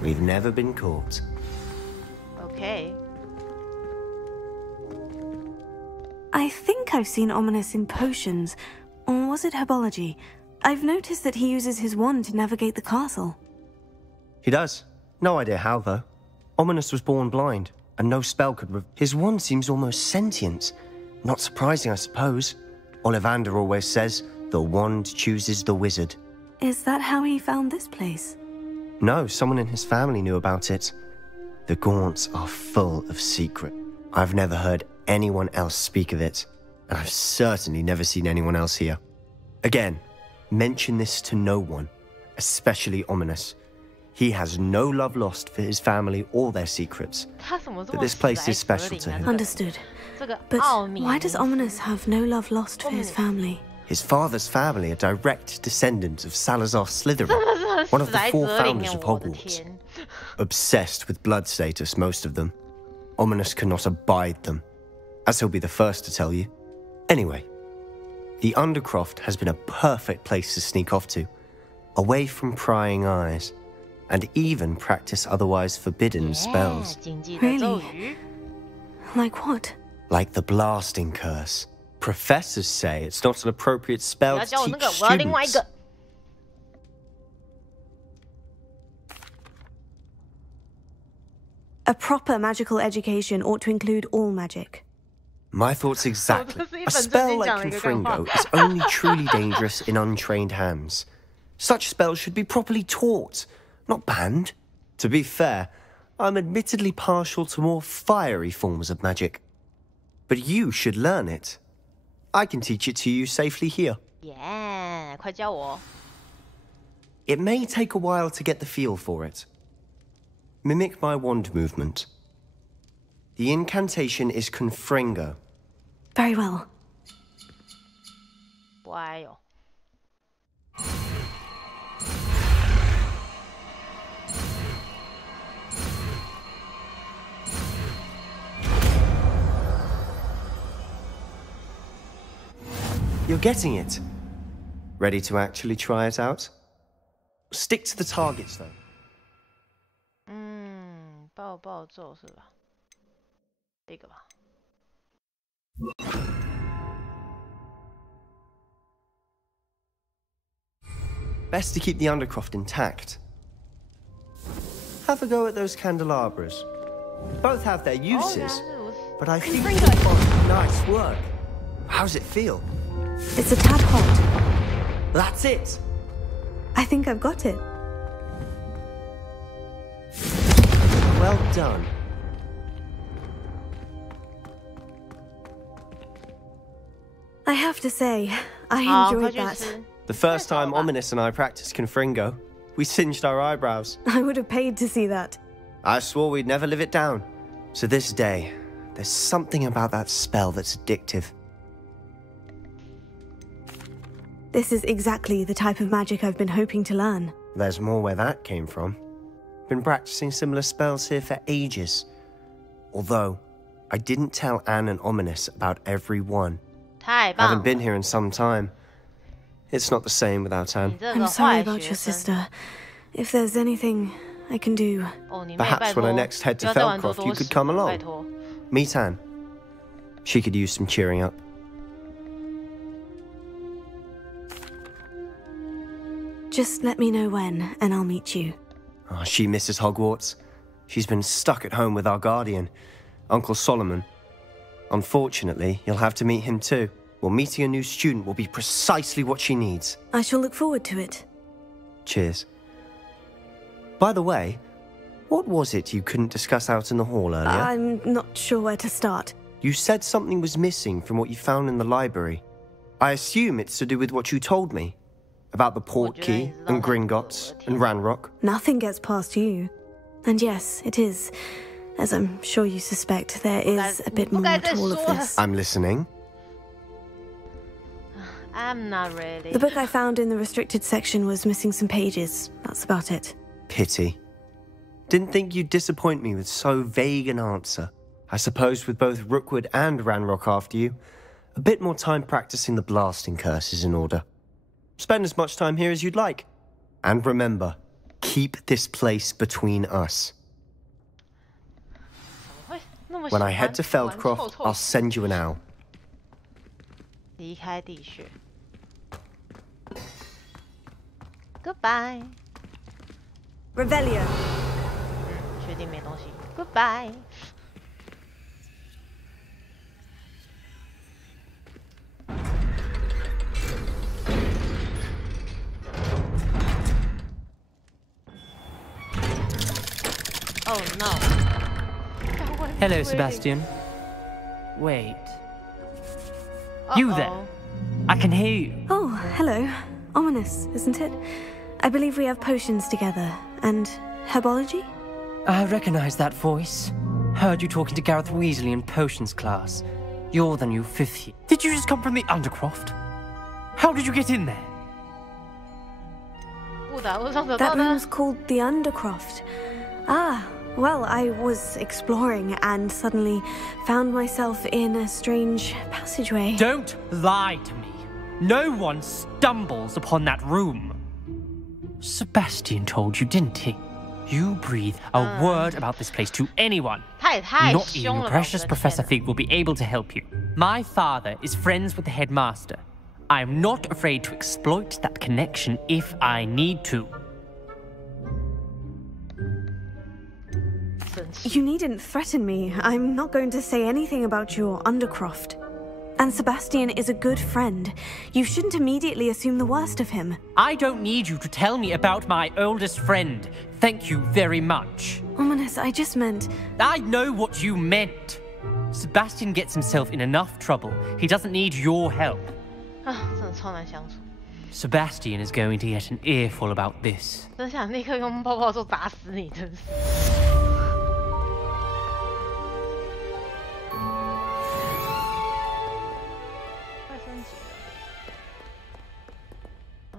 We've never been caught. Okay. I think I've seen Ominous in potions. Or was it herbology? I've noticed that he uses his wand to navigate the castle. He does. No idea how, though. Ominous was born blind, and no spell could his wand seems almost sentient. Not surprising, I suppose. Ollivander always says, the wand chooses the wizard. Is that how he found this place? No, someone in his family knew about it. The Gaunts are full of secret. I've never heard anyone else speak of it, and I've certainly never seen anyone else here. Again, mention this to no one, especially Ominous. He has no love lost for his family or their secrets, but this place is special to him. Understood. But why does Ominous have no love lost for his family? His father's family are direct descendants of Salazar Slytherin, one of the 4 founders of Hogwarts. Obsessed with blood status, most of them. Ominous cannot abide them, as he'll be the first to tell you. Anyway, the Undercroft has been a perfect place to sneak off to, away from prying eyes, and even practice otherwise forbidden spells. Really? Like what? Like the blasting curse. Professors say it's not an appropriate spell to teach students. A proper magical education ought to include all magic. My thoughts exactly. A spell like Confringo is only truly dangerous in untrained hands. Such spells should be properly taught, not banned. To be fair, I'm admittedly partial to more fiery forms of magic. But you should learn it. I can teach it to you safely here. Yeah, 快教我. It may take a while to get the feel for it. Mimic my wand movement. The incantation is Confringo. Very well. 乖哦. You're getting it. Ready to actually try it out? Stick to the targets, though. 暴暴咒是吧？这个吧。Best to keep the Undercroft intact. Have a go at those candelabras. Both have their uses, but I think you'll find nice work. How's it feel? It's a tad hot. That's it! I think I've got it. Well done. I have to say, I enjoyed that. The first time Ominous and I practiced Confringo, we singed our eyebrows. I would have paid to see that. I swore we'd never live it down. So this day, there's something about that spell that's addictive. This is exactly the type of magic I've been hoping to learn. There's more where that came from. Been practicing similar spells here for ages. Although, I didn't tell Anne and Ominous about every one. Haven't been here in some time. It's not the same without Anne. I'm sorry about your sister. If there's anything I can do... Perhaps when I next head to Feldcroft, you could come along. Meet Anne. She could use some cheering up. Just let me know when, and I'll meet you. Oh, she misses Hogwarts. She's been stuck at home with our guardian, Uncle Solomon. Unfortunately, you'll have to meet him too. Well, meeting a new student will be precisely what she needs. I shall look forward to it. Cheers. By the way, what was it you couldn't discuss out in the hall earlier? I'm not sure where to start. You said something was missing from what you found in the library. I assume it's to do with what you told me. About the Portkey, and Gringotts, and Ranrock. Nothing gets past you. And yes, it is. As I'm sure you suspect, there is a bit more to all of this. I'm listening. I'm not ready. The book I found in the restricted section was missing some pages. That's about it. Pity. Didn't think you'd disappoint me with so vague an answer. I suppose with both Rookwood and Ranrock after you, a bit more time practicing the blasting curse is in order. Spend as much time here as you'd like. And remember, keep this place between us. When I head to Feldcroft, I'll send you an owl. 离开地穴 Goodbye. Revelio. 确定没东西 Goodbye. Oh no. Hello, Sebastian. Wait. You there? I can hear you. Oh, hello. Ominous, isn't it? I believe we have potions together. And herbology? I recognize that voice. Heard you talking to Gareth Weasley in potions class. You're the new 5th year. Did you just come from the Undercroft? How did you get in there? That room's called the Undercroft. Ah, well, I was exploring and suddenly found myself in a strange passageway. Don't lie to me. No one stumbles upon that room. Sebastian told you, didn't he? You breathe a word about this place to anyone. Not even precious Professor Fig will be able to help you. My father is friends with the headmaster. I am not afraid to exploit that connection if I need to. You needn't threaten me. I'm not going to say anything about your Undercroft. And Sebastian is a good friend. You shouldn't immediately assume the worst of him. I don't need you to tell me about my oldest friend. Thank you very much. Ominous, I just meant... I know what you meant. Sebastian gets himself in enough trouble. He doesn't need your help. Sebastian is going to get an earful about this. 真想立刻用泡泡咒打死你，真是。快升级了。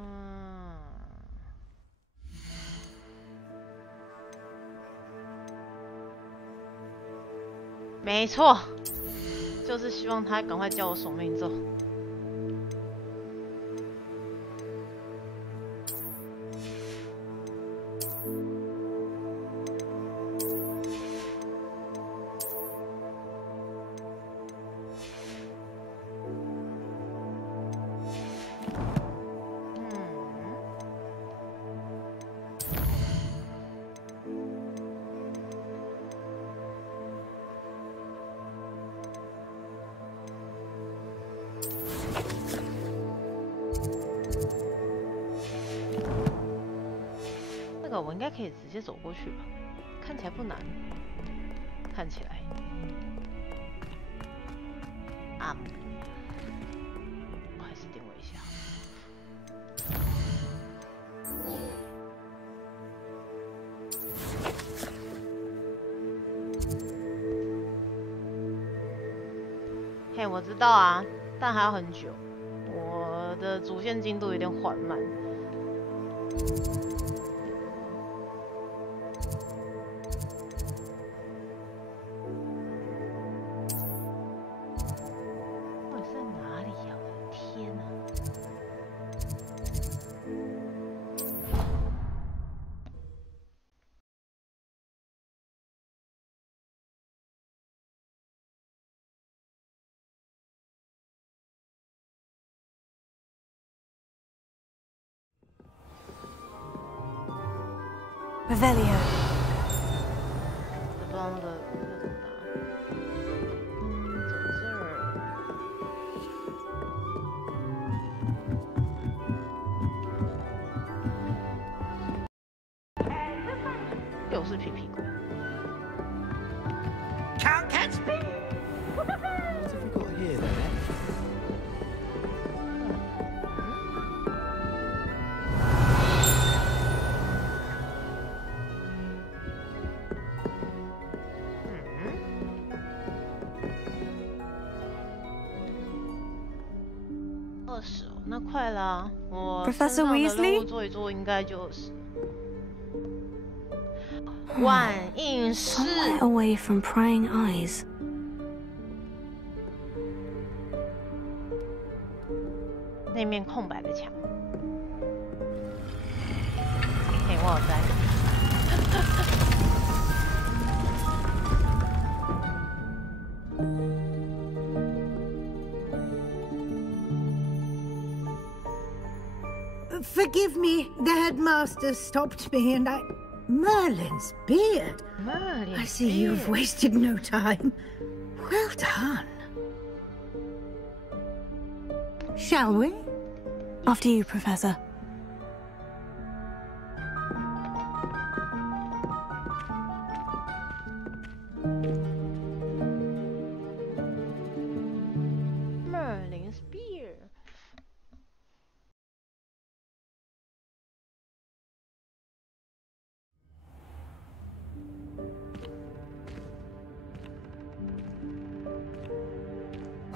没错，就是希望他赶快叫我守命咒。个我应该可以直接走过去吧？看起来不难，看起来。啊，我还是定位一下。嘿，我知道啊，但还要很久。我的主线进度有点缓慢。我在哪里呀？我的天哪！ Revelio. 不知道那个要怎么打。走这儿。又是皮皮狗。Can't catch me. What have we got here then? 20哦，那快啦！我 Professor 身上的任务 Weasley 做一做，应该就20。万应室 Somewhere away from prying eyes. 那面空白的墙。嘿，我有在。Forgive me, the headmaster stopped me and I... Merlin's beard. Merlin's I see you've wasted no time. Well done. Shall we? After you, Professor. Merlin's beard.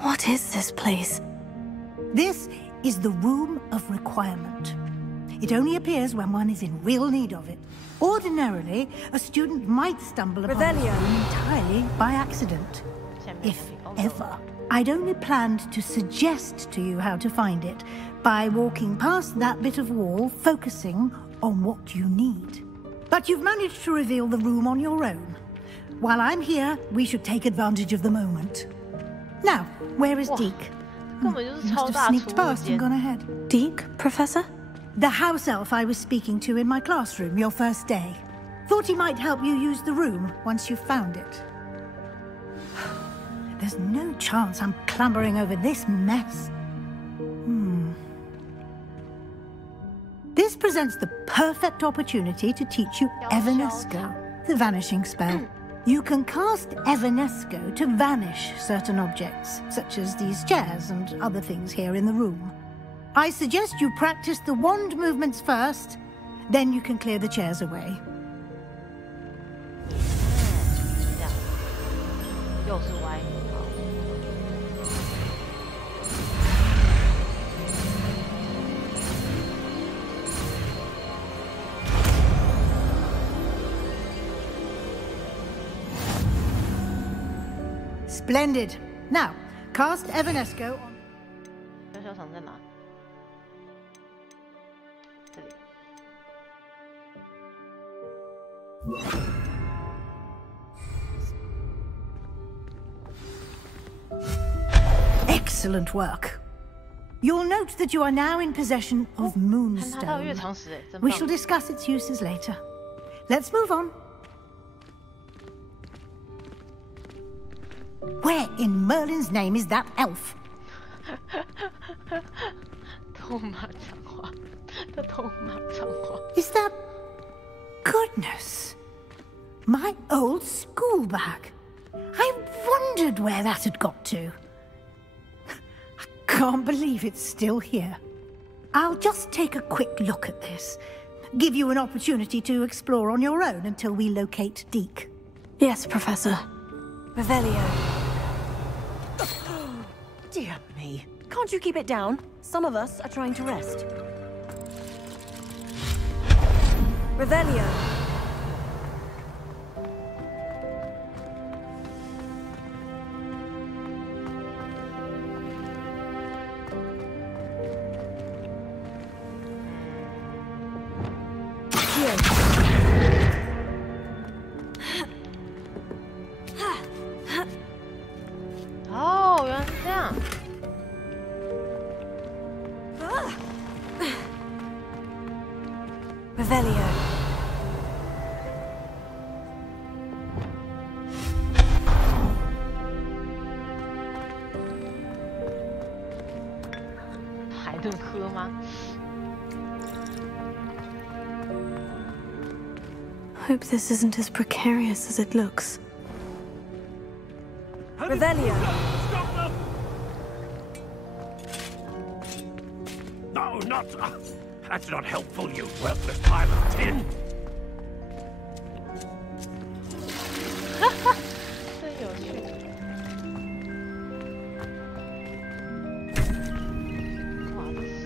What is this place? This is the Room of Requirement. It only appears when one is in real need of it. Ordinarily, a student might stumble upon this room entirely by accident. If ever. I'd only planned to suggest to you how to find it by walking past that bit of wall, focusing on what you need. But you've managed to reveal the room on your own. While I'm here, we should take advantage of the moment. Now, where is Deke? You must have sneaked past and gone ahead. Deke, Professor? The house elf I was speaking to in my classroom your first day. Thought he might help you use the room once you found it. There's no chance I'm clambering over this mess. This presents the perfect opportunity to teach you Evanesco, the vanishing spell. You can cast Evanesco to vanish certain objects, such as these chairs and other things here in the room. I suggest you practice the wand movements first, then you can clear the chairs away. Splendid. Now, cast Evanesco on... 小小场在哪？这里。 Excellent work. You'll note that you are now in possession of Moonstone. We shall discuss its uses later. Let's move on. Where in Merlin's name is that elf? 痛骂脏话，他痛骂脏话。 Is that goodness. My old school bag. I wondered where that had got to. I can't believe it's still here. I'll just take a quick look at this. Give you an opportunity to explore on your own until we locate Deke. Yes, Professor. Revelio. Dear me. Can't you keep it down? Some of us are trying to rest. Revelio.哦，原来是这样。Revelio. Hope this isn't as precarious as it looks. Revelio. Stop them! No, not... that's not helpful, you worthless pile of tin.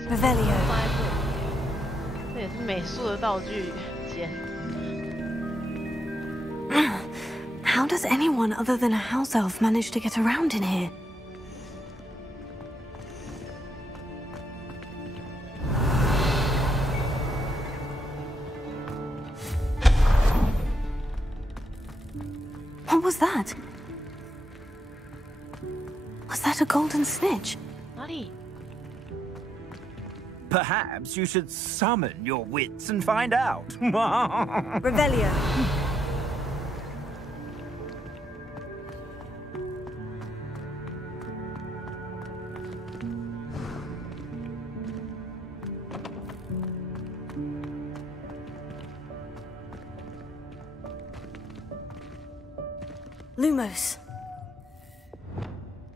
Revelio. 这也是美术的道具间。 How does anyone other than a house elf manage to get around in here? What was that? Was that a golden snitch? Bloody. Perhaps you should summon your wits and find out. Revelio. Lumos.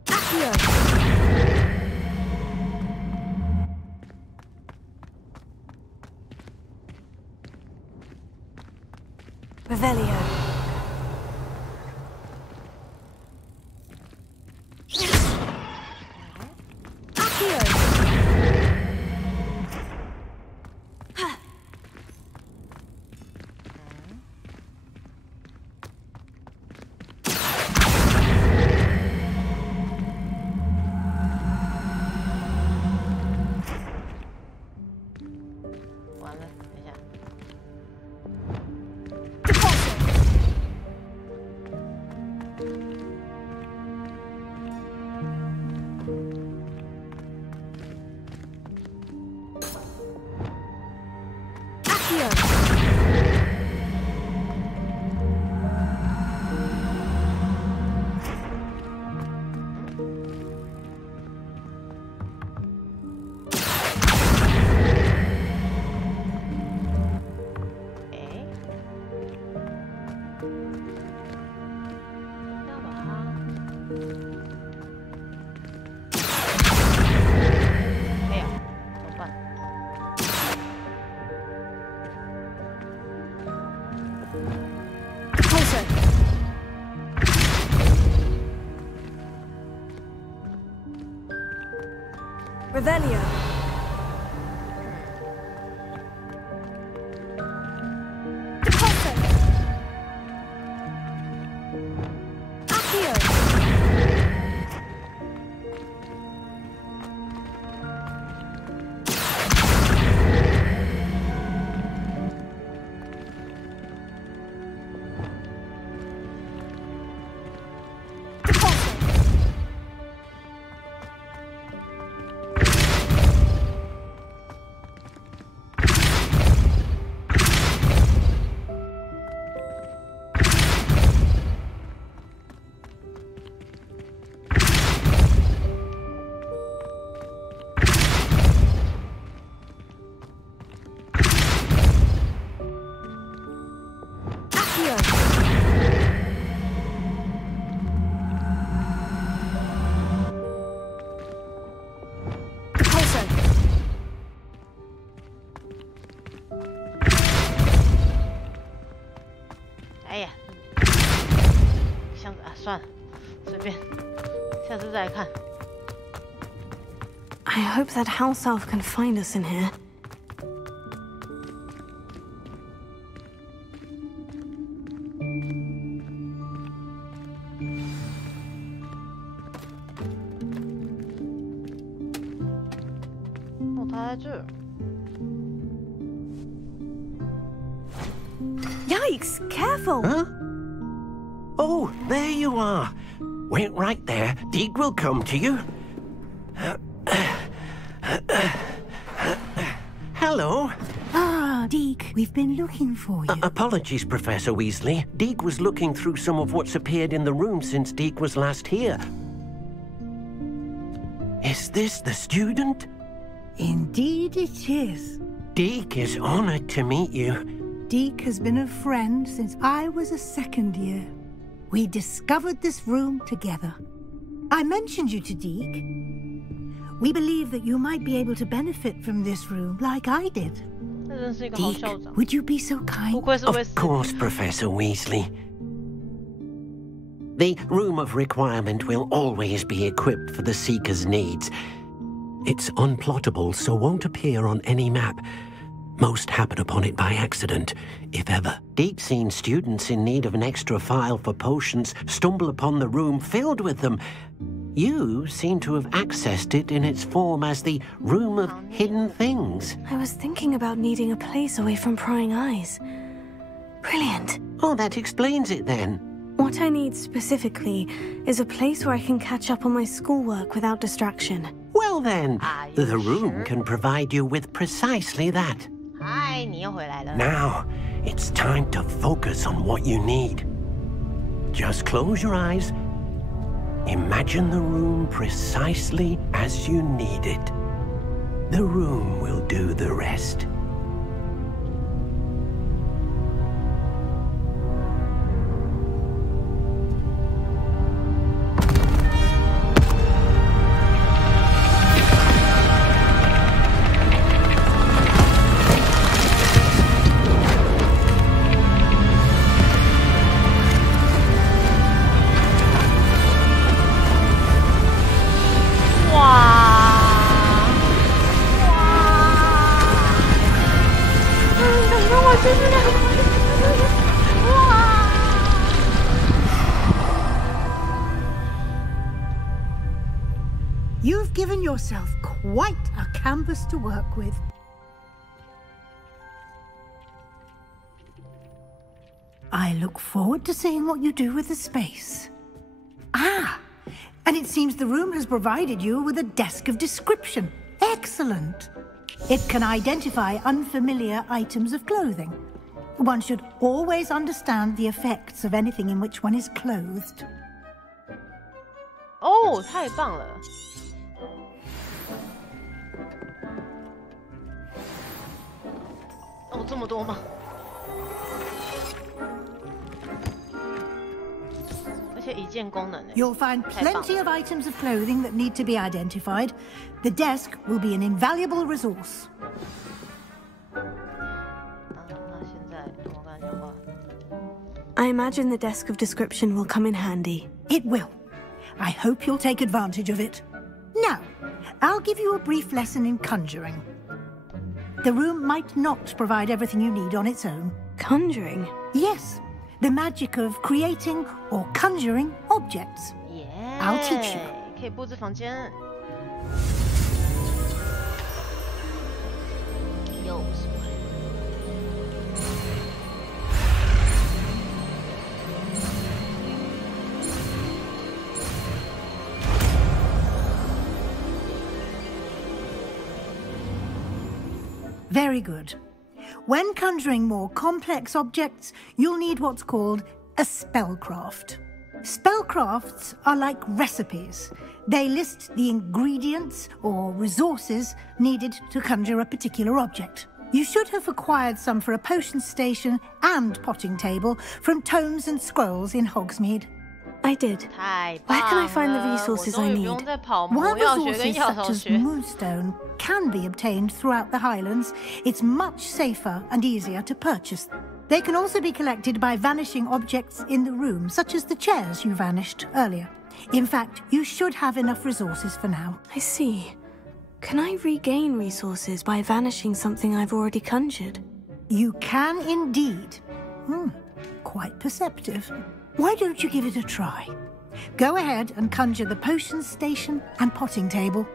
Accio. Revelio. Accio. Revelio. Accio. 算了，随便，下次再来看。I hope that house elf can find us in here. Yikes! Careful! Huh? Oh, there you are. Wait right there. Deek will come to you. Hello. Ah, Deek, we've been looking for you. Apologies, Professor Weasley. Deek was looking through some of what's appeared in the room since Deek was last here. Is this the student? Indeed it is. Deek is honored to meet you. Deek has been a friend since I was a second year. We discovered this room together. I mentioned you to Deek. We believe that you might be able to benefit from this room like I did. Deek, would you be so kind? Of course, Professor Weasley. The Room of Requirement will always be equipped for the Seeker's needs. It's unplottable, so won't appear on any map. Most happen upon it by accident, if ever. Deek's seen students in need of an extra file for potions stumble upon the room filled with them. You seem to have accessed it in its form as the Room of Hidden Things. I was thinking about needing a place away from prying eyes. Brilliant. Oh, that explains it then. What I need specifically is a place where I can catch up on my schoolwork without distraction. Well then, the room can provide you with precisely that. Now, it's time to focus on what you need. Just close your eyes. Imagine the room precisely as you need it. The room will do the rest. You've given yourself quite a canvas to work with. I look forward to seeing what you do with the space. Ah, and it seems the room has provided you with a desk of description. Excellent. It can identify unfamiliar items of clothing. One should always understand the effects of anything in which one is clothed. Oh, 太棒了！哦，这么多吗？而且一键功能。You'll find plenty of items of clothing that need to be identified. The desk will be an invaluable resource. I imagine the desk of description will come in handy. It will. I hope you'll take advantage of it. Now, I'll give you a brief lesson in conjuring. The room might not provide everything you need on its own. Conjuring? Yes, the magic of creating or conjuring objects. Yeah. I'll teach you. 可以布置房间。又是。 Very good. When conjuring more complex objects, you'll need what's called a spellcraft. Spellcrafts are like recipes. They list the ingredients or resources needed to conjure a particular object. You should have acquired some for a potion station and potting table from tomes and scrolls in Hogsmeade. I did. Where can I find the resources I need? While resources such as moonstone can be obtained throughout the Highlands, it's much safer and easier to purchase. They can also be collected by vanishing objects in the room, such as the chairs you vanished earlier. In fact, you should have enough resources for now. I see. Can I regain resources by vanishing something I've already conjured? You can indeed. Quite perceptive. Why don't you give it a try? Go ahead and conjure the potions station and potting table.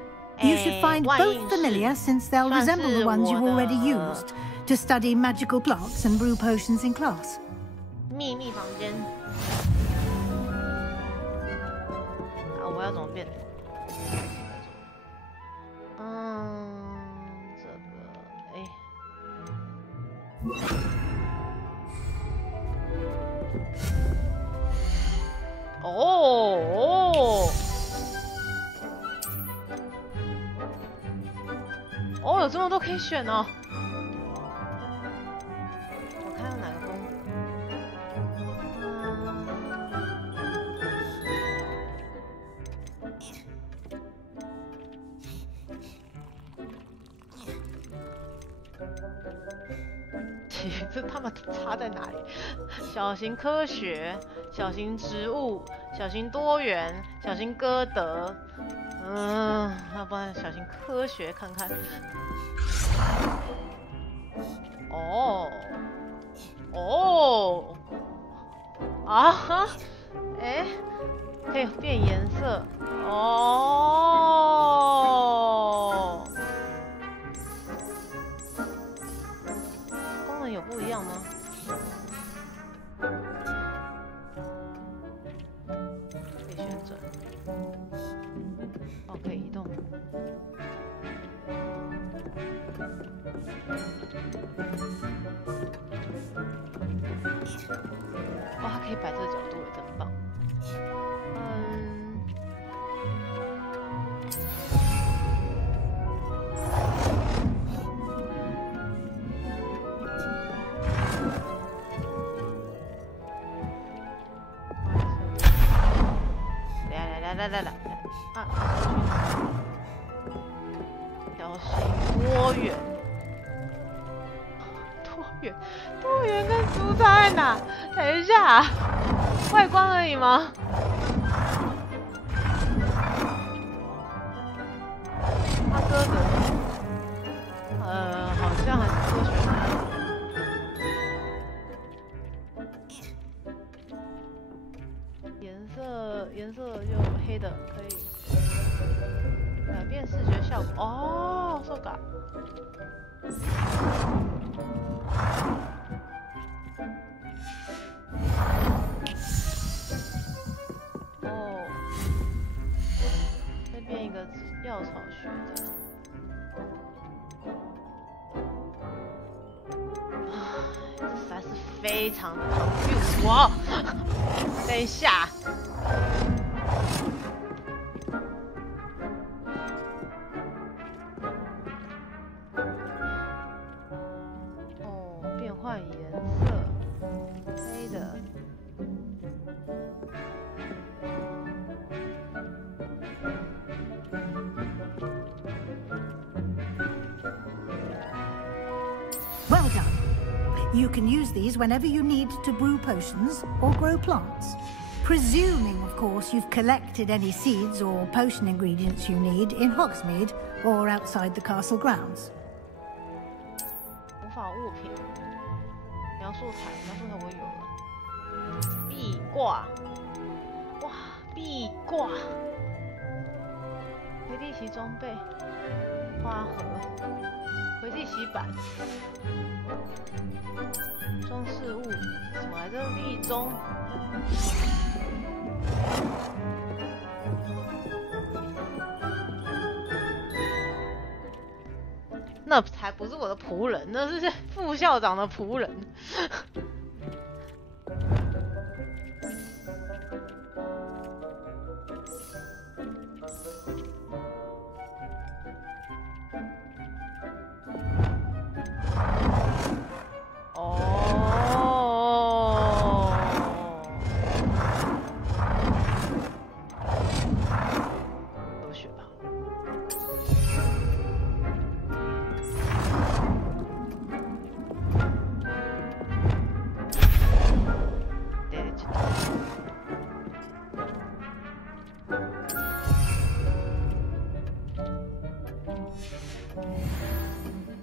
You should find both familiar since they'll resemble the ones you already used to study magical plants and brew potions in class. 秘密房间。啊，我要怎么变？这个，哎。哦，有这么多可以选哦。我看有哪个风？这他妈差在哪里？小型科学、小型植物、小型多元、小型歌德。要不然小型科学看看。啊哈，哎，可以变颜色。功能有不一样吗？可以旋转。可以移动。它可以摆这个角度，也真棒。来，小型多元，多元跟蔬菜在哪？等一下，外观而已吗？阿哥的，好像还是科学。颜色就黑的，可以改变视觉效果。哦，そうか。再变一个药草学的。这实在是非常的 confuse 我。等一下。变换颜色，黑的。Well done. You can use these whenever you need to brew potions or grow plants. Presuming, of course, you've collected any seeds or potion ingredients you need in Hogsmeade or outside the castle grounds. 魔法物品，描述台我有了。壁挂，哇，壁挂，魁地奇装备，花盒，魁地奇板，装饰物，什么来着？立钟。那才不是我的仆人，那是副校长的仆人。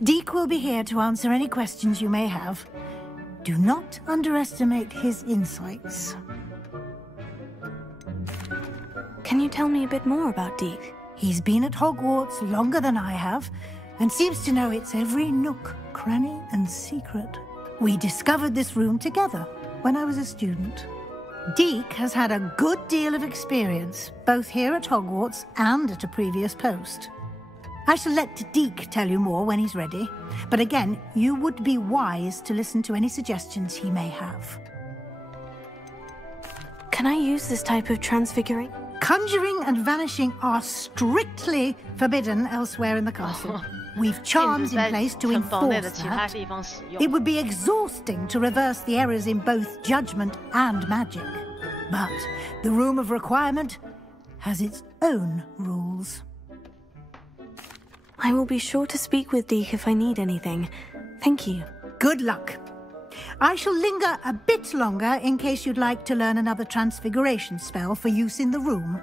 Deke will be here to answer any questions you may have. Do not underestimate his insights. Can you tell me a bit more about Deke? He's been at Hogwarts longer than I have, and seems to know its every nook, cranny, and secret. We discovered this room together when I was a student. Deke has had a good deal of experience, both here at Hogwarts and at a previous post. I shall let Deke tell you more when he's ready, but again, you would be wise to listen to any suggestions he may have. Can I use this type of transfiguring? Conjuring and vanishing are strictly forbidden elsewhere in the castle. We've charms in place to enforce that. It would be exhausting to reverse the errors in both judgment and magic. But the Room of Requirement has its own rules. I will be sure to speak with Deke if I need anything. Thank you. Good luck. I shall linger a bit longer in case you'd like to learn another transfiguration spell for use in the room.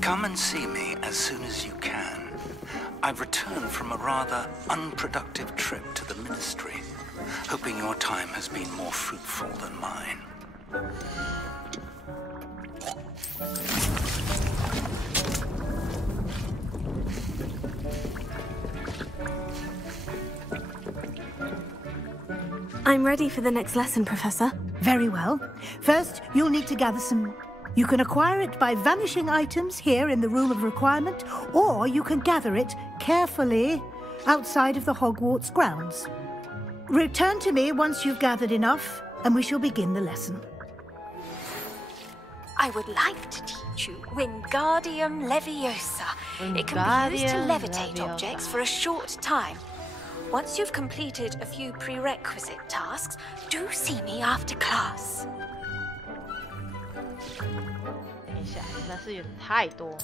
Come and see me as soon as you can. I've returned from a rather unproductive trip to the Ministry, hoping your time has been more fruitful than mine. I'm ready for the next lesson, Professor. Very well. First, you'll need to gather some... You can acquire it by vanishing items here in the Room of Requirement, or you can gather it carefully outside of the Hogwarts grounds. Return to me once you've gathered enough, and we shall begin the lesson. I would like to teach you Wingardium Leviosa. It can be used to levitate objects for a short time. Once you've completed a few prerequisite tasks, do see me after class. 等一下，那是有点太多。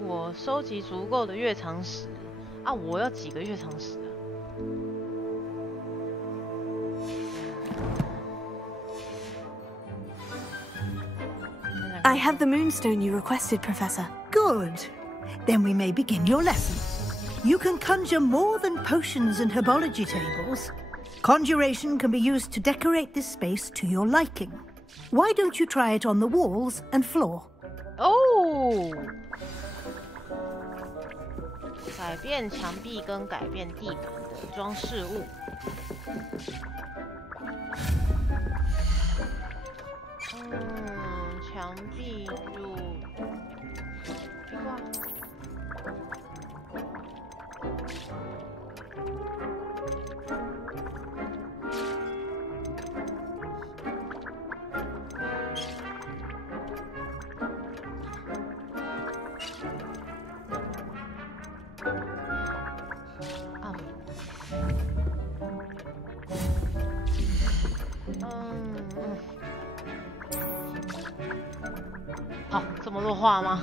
我收集足够的月长石啊！我要几个月长石啊？ I have the moonstone you requested, Professor. Good. Then we may begin your lesson. You can conjure more than potions and herbology tables. Conjuration can be used to decorate this space to your liking. Why don't you try it on the walls and floor? Oh! 改变墙壁跟改变地板的装饰物。墙壁就挂。好，这么多话吗？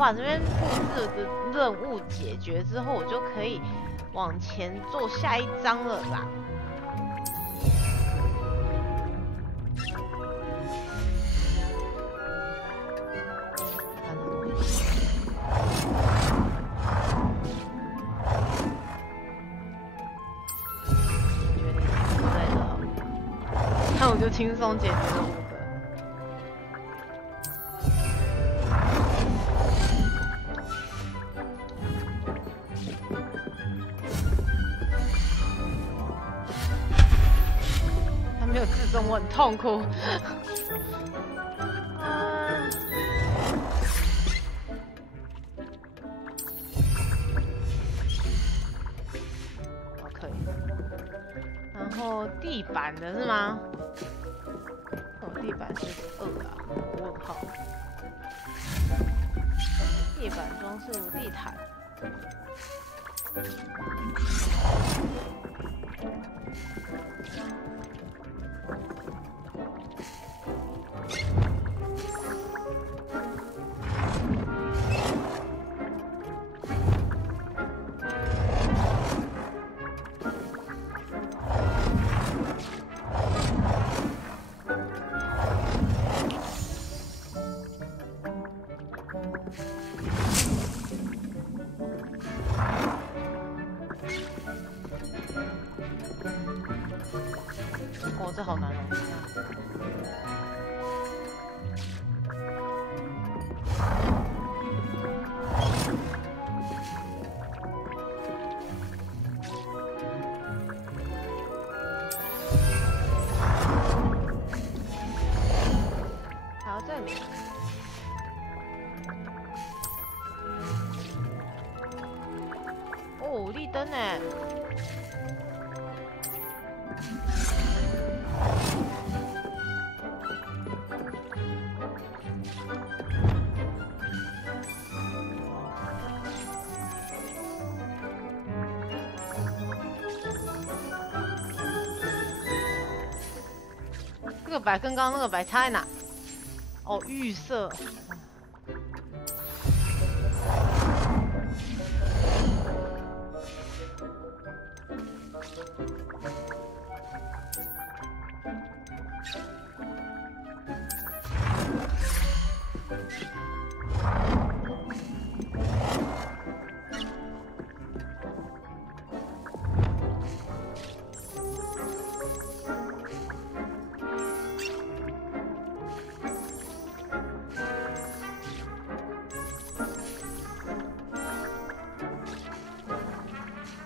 把这边布置的任务解决之后，我就可以往前做下一章了啦。那我就轻松解决了5个。他没有自动，我很痛苦。可以。然后地板的是吗？地板是2啊，问号。地板装饰无地毯。哦，这好难哦。还要这里。哦，绿灯哎。这个白跟刚刚那个白差在哪？哦，预设。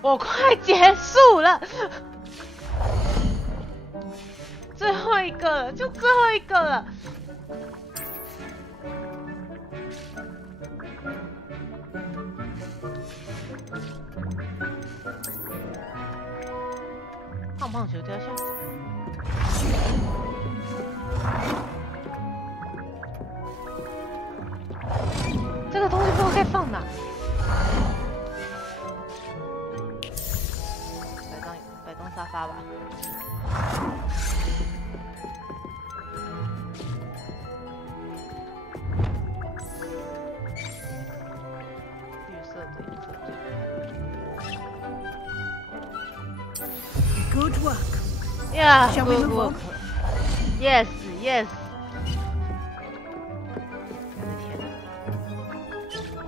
我快结束了，最后一个了，就最后一个了。棒棒球雕像。这个东西不知道该放哪。摆张沙发吧。绿色的颜色。Good work. Yeah. Shall we move on? Yes. Yes.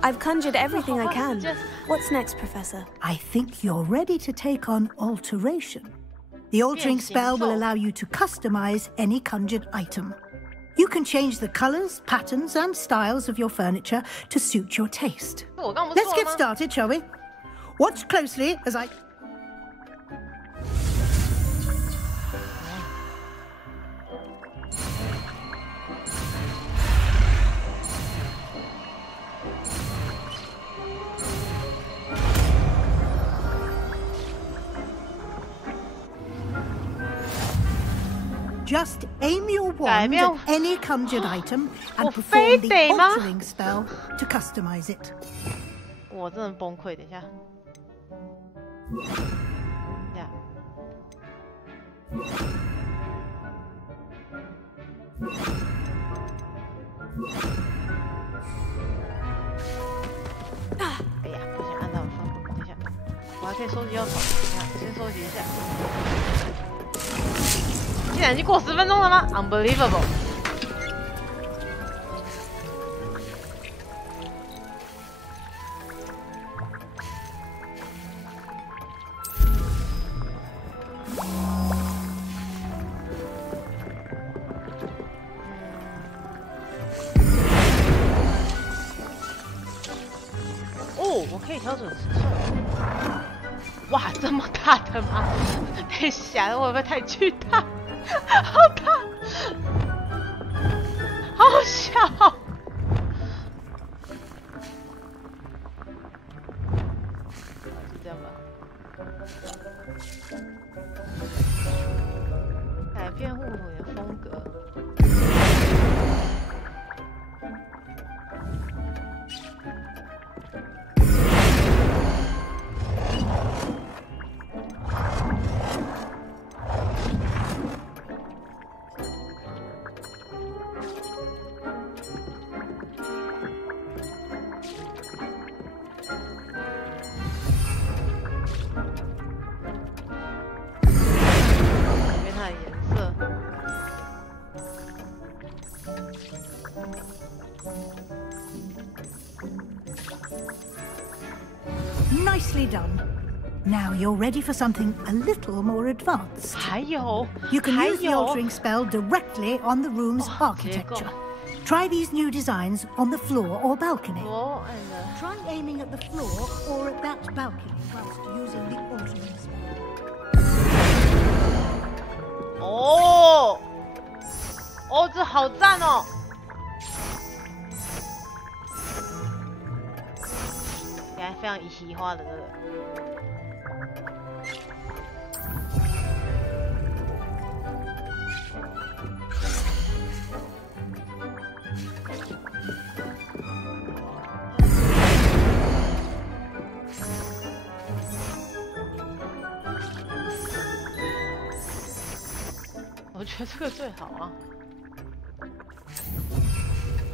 I've conjured everything I can. What's next, Professor? I think you're ready to take on alteration. The altering spell will allow you to customize any conjured item. You can change the colors, patterns, and styles of your furniture to suit your taste. Let's get started, shall we? Watch closely as I... Just aim your wand at any conjured item and perform the altering spell to customize it. 我真的崩溃，等一下。哎呀，不想按到放，等一下，我还可以收集药草，等一下，先收集一下。竟然已经过10分钟了吗 ？Unbelievable！ 哦，我可以调整尺寸。哇，这么大的吗？等一下，会不会太巨大？好大，好小。就这样吧。改变护腿的风格。Nicely done. Now you're ready for something a little more advanced. You can use the altering spell directly on the room's architecture. Try these new designs on the floor or balcony. Try aiming at the floor or at that balcony whilst using the altering spell. 哦，哦，这好赞哦！看，非常一体化的这个。我觉得这个最好啊。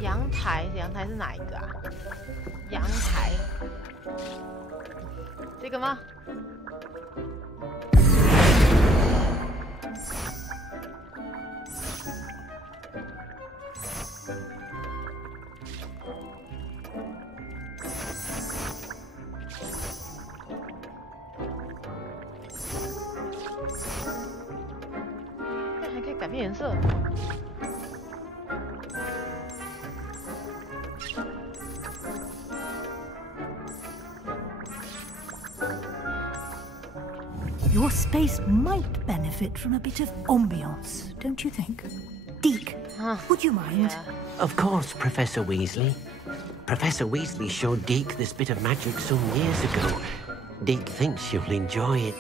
阳台，阳台是哪一个啊？阳台，这个吗？这还可以改变颜色。Your space might benefit from a bit of ambiance, don't you think? Deke, would you mind? Yeah. Of course, Professor Weasley. Professor Weasley showed Deke this bit of magic some years ago. Deke thinks you'll enjoy it.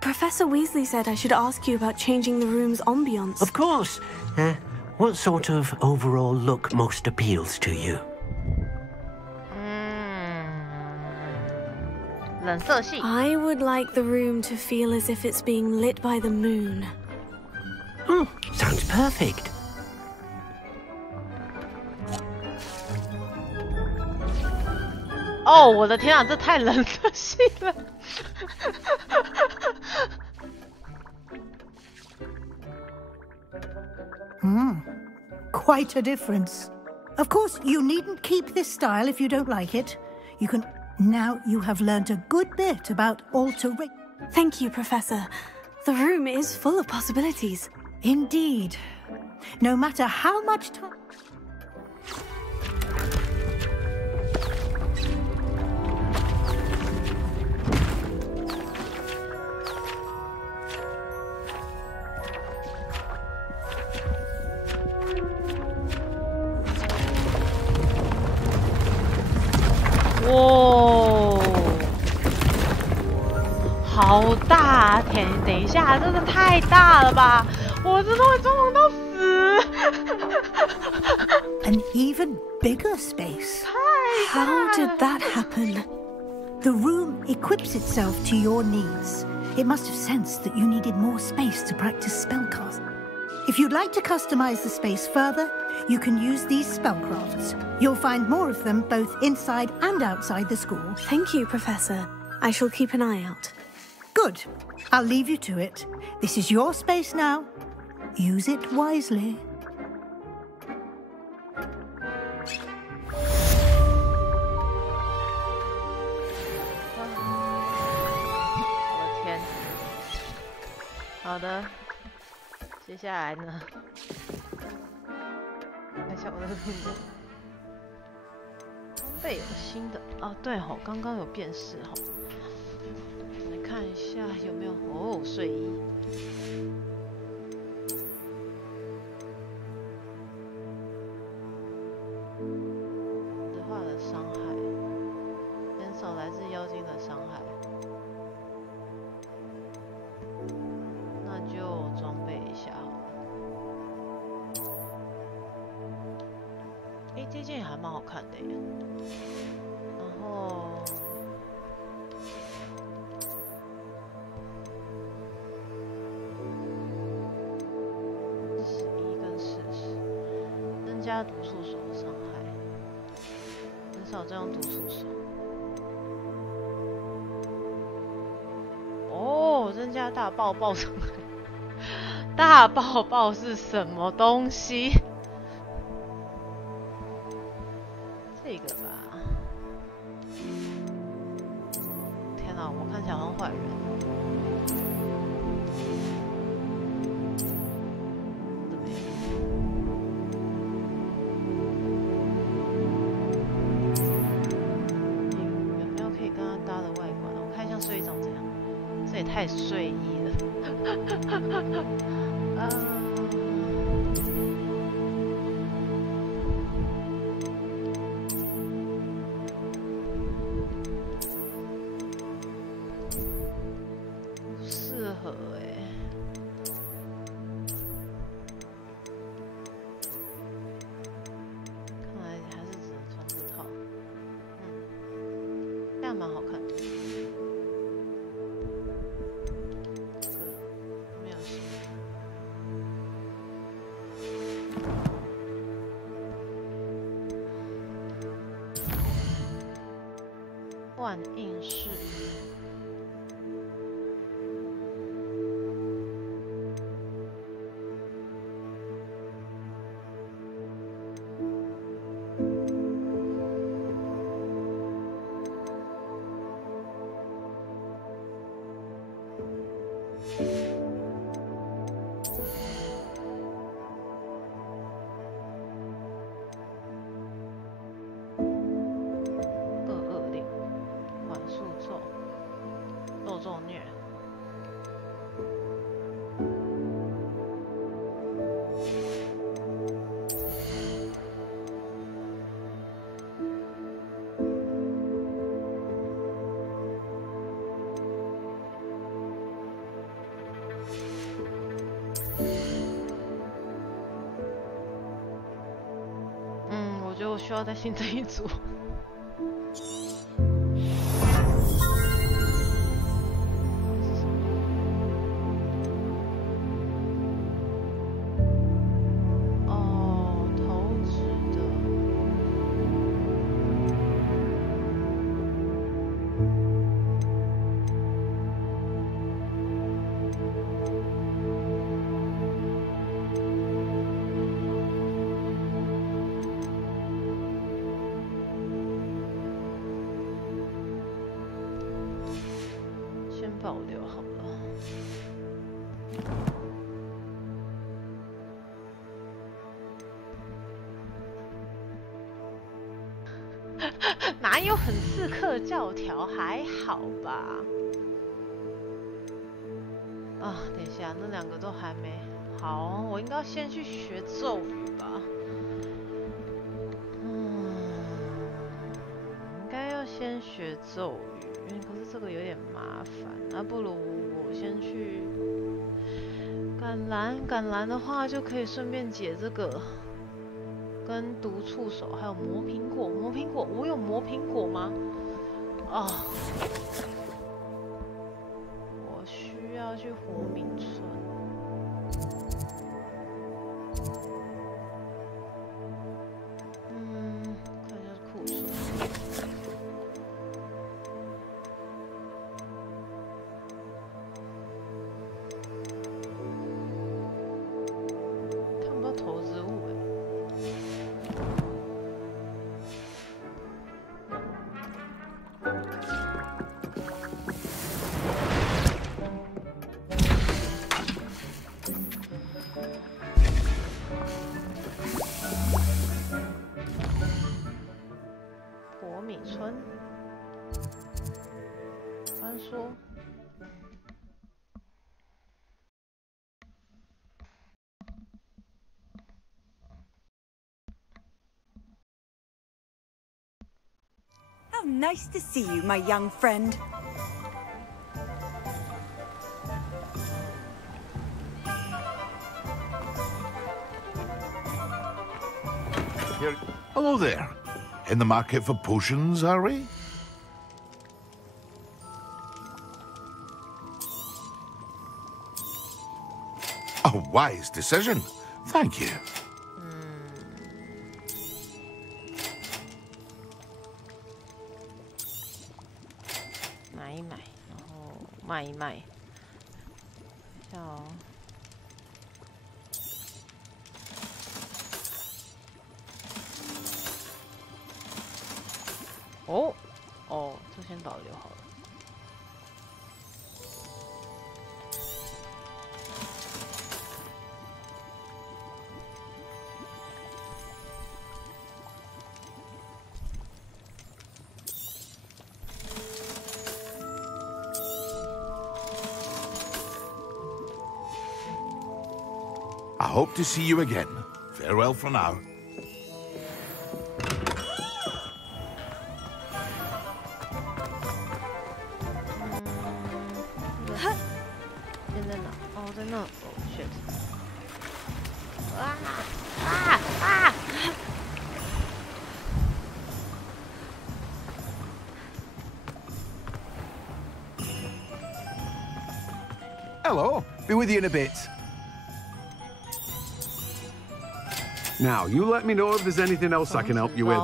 Professor Weasley said I should ask you about changing the room's ambiance. Of course. What sort of overall look most appeals to you? 冷色系. I would like the room to feel as if it's being lit by the moon. Sounds perfect. Oh, 我的天啊，这太冷色系了。Quite a difference. Of course, you needn't keep this style if you don't like it. You can... Now you have learnt a good bit about altering... Thank you, Professor. The room is full of possibilities. Indeed. No matter how much time...哇，好大！等一下，真的太大了吧！我真的会装潢到死。An even bigger space. How did that happen? The room equips itself to your needs. It must have sensed that you needed more space to practice spellcasting. If you'd like to customize the space further, you can use these spellcrafts. You'll find more of them both inside and outside the school. Thank you, Professor. I shall keep an eye out. Good. I'll leave you to it. This is your space now. Use it wisely. 我的天！好的。接下来呢？看一下我的屏幕。装备有新的哦，对吼，刚刚有辨识吼。来看一下有没有哦睡衣。的话的伤害，减少来自妖精的伤害。那就装备一下好了。哎，这件也还蛮好看的耶。然后41跟40，增加毒素手的伤害，很少这样毒素手。哦，增加大爆爆伤害。大爆爆是什么东西？这个吧。天哪，我看起来好像坏人。有没有可以跟他搭的外观？我看一下睡衣长怎样。这也太睡衣了。不适合哎。看来还是只能穿这套。这样蛮好看的。万应室。需要再新增一组。保留好了。哪有很刺客教条？还好吧。啊，等一下，那2个都还没好，我应该先去学咒语吧。应该要先学咒语。可是这个有点麻烦，那不如我先去橄榄。橄榄的话就可以顺便解这个，跟毒触手，还有磨苹果。磨苹果，我有磨苹果吗？啊，我需要去活敏村。看一下库存。投资物活米村，翻说。Nice to see you, my young friend. Hello there. In the market for potions, are we? A wise decision. Thank you. 买一买，然后卖一卖。等一下哦。哦，这先保留好了。I hope to see you again. Farewell for now. Shit. Hello. Be with you in a bit. Now, you let me know if there's anything else I can help you with.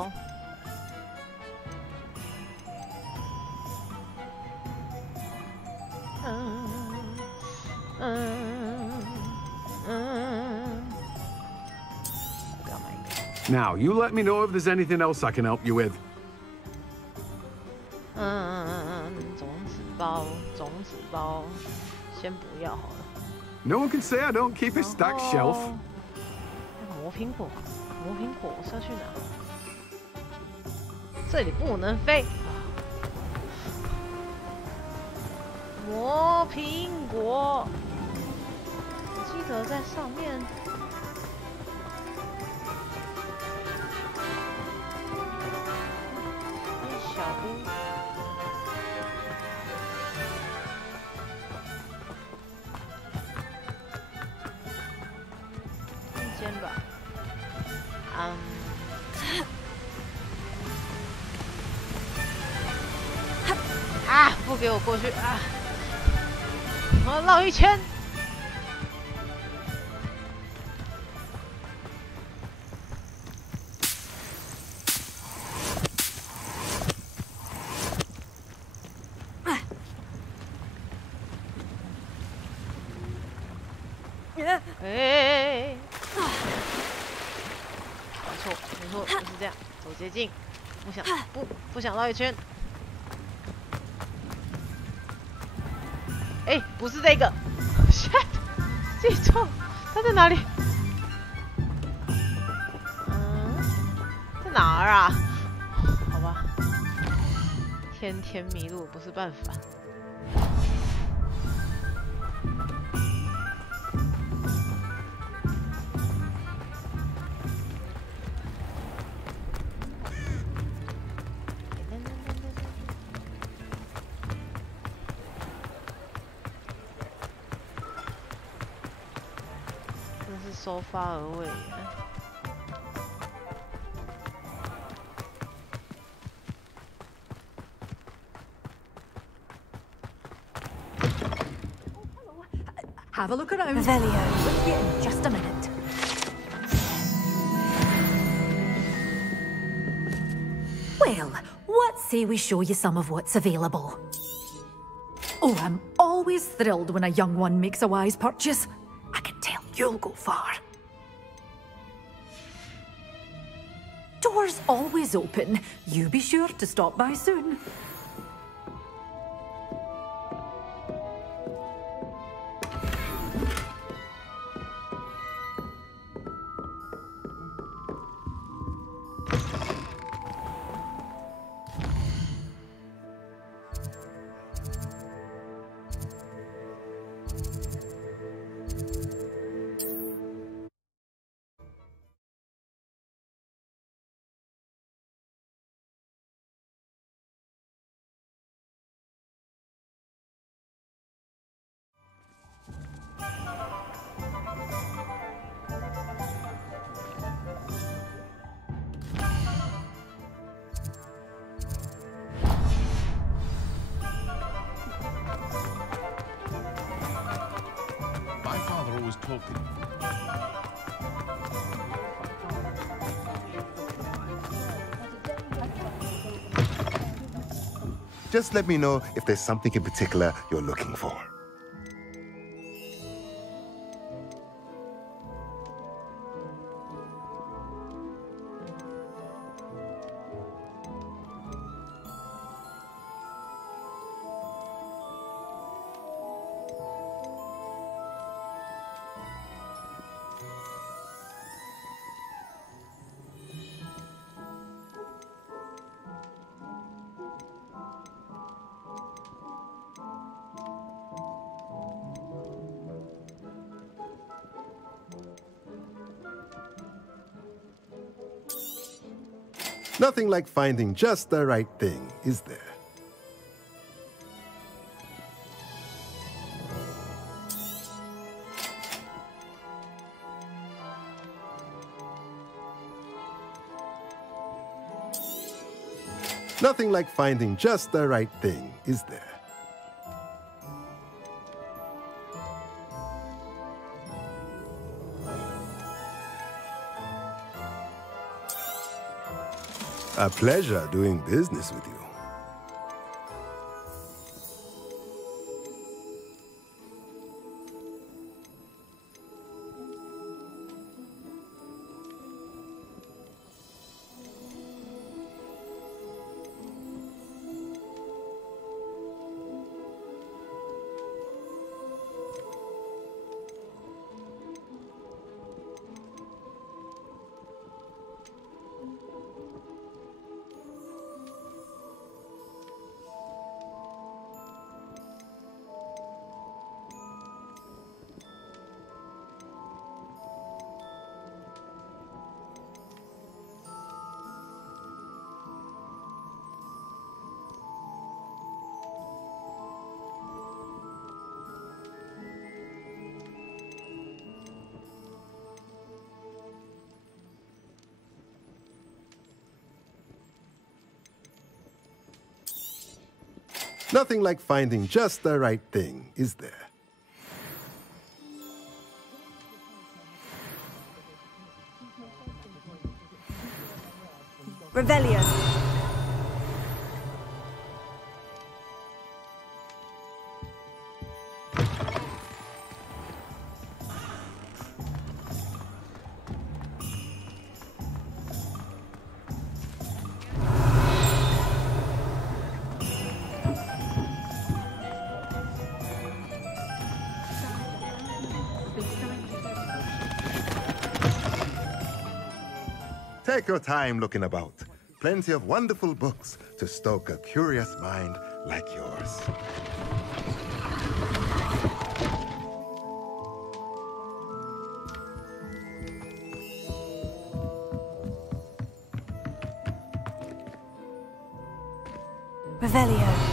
Now, you let me know if there's anything else I can help you with. 种子包，先不要好了。No one can say I don't keep a stacked shelf. 磨苹果，我是要去哪？这里不能飞。磨苹果，我记得在上面。小屋。一间吧。给我过去啊！我要绕一圈。哎！没错，没错，就是这样，走捷径。不想绕一圈。哎，不是这个 ，shit， 记错，它在哪里？在哪儿啊？好吧，天天迷路不是办法。收发而未耶。Have a look around. Velio. With you in just a minute. Well, what say we show you some of what's available? Oh, I'm always thrilled when a young one makes a wise purchase. I can tell you'll go far. Doors always open. You be sure to stop by soon. Talking. Just let me know if there's something in particular you're looking for. Nothing like finding just the right thing, is there? Nothing like finding just the right thing, is there? A pleasure doing business with you. Nothing like finding just the right thing, is there? Revelio. Take your time looking about. Plenty of wonderful books to stoke a curious mind like yours. Revelio.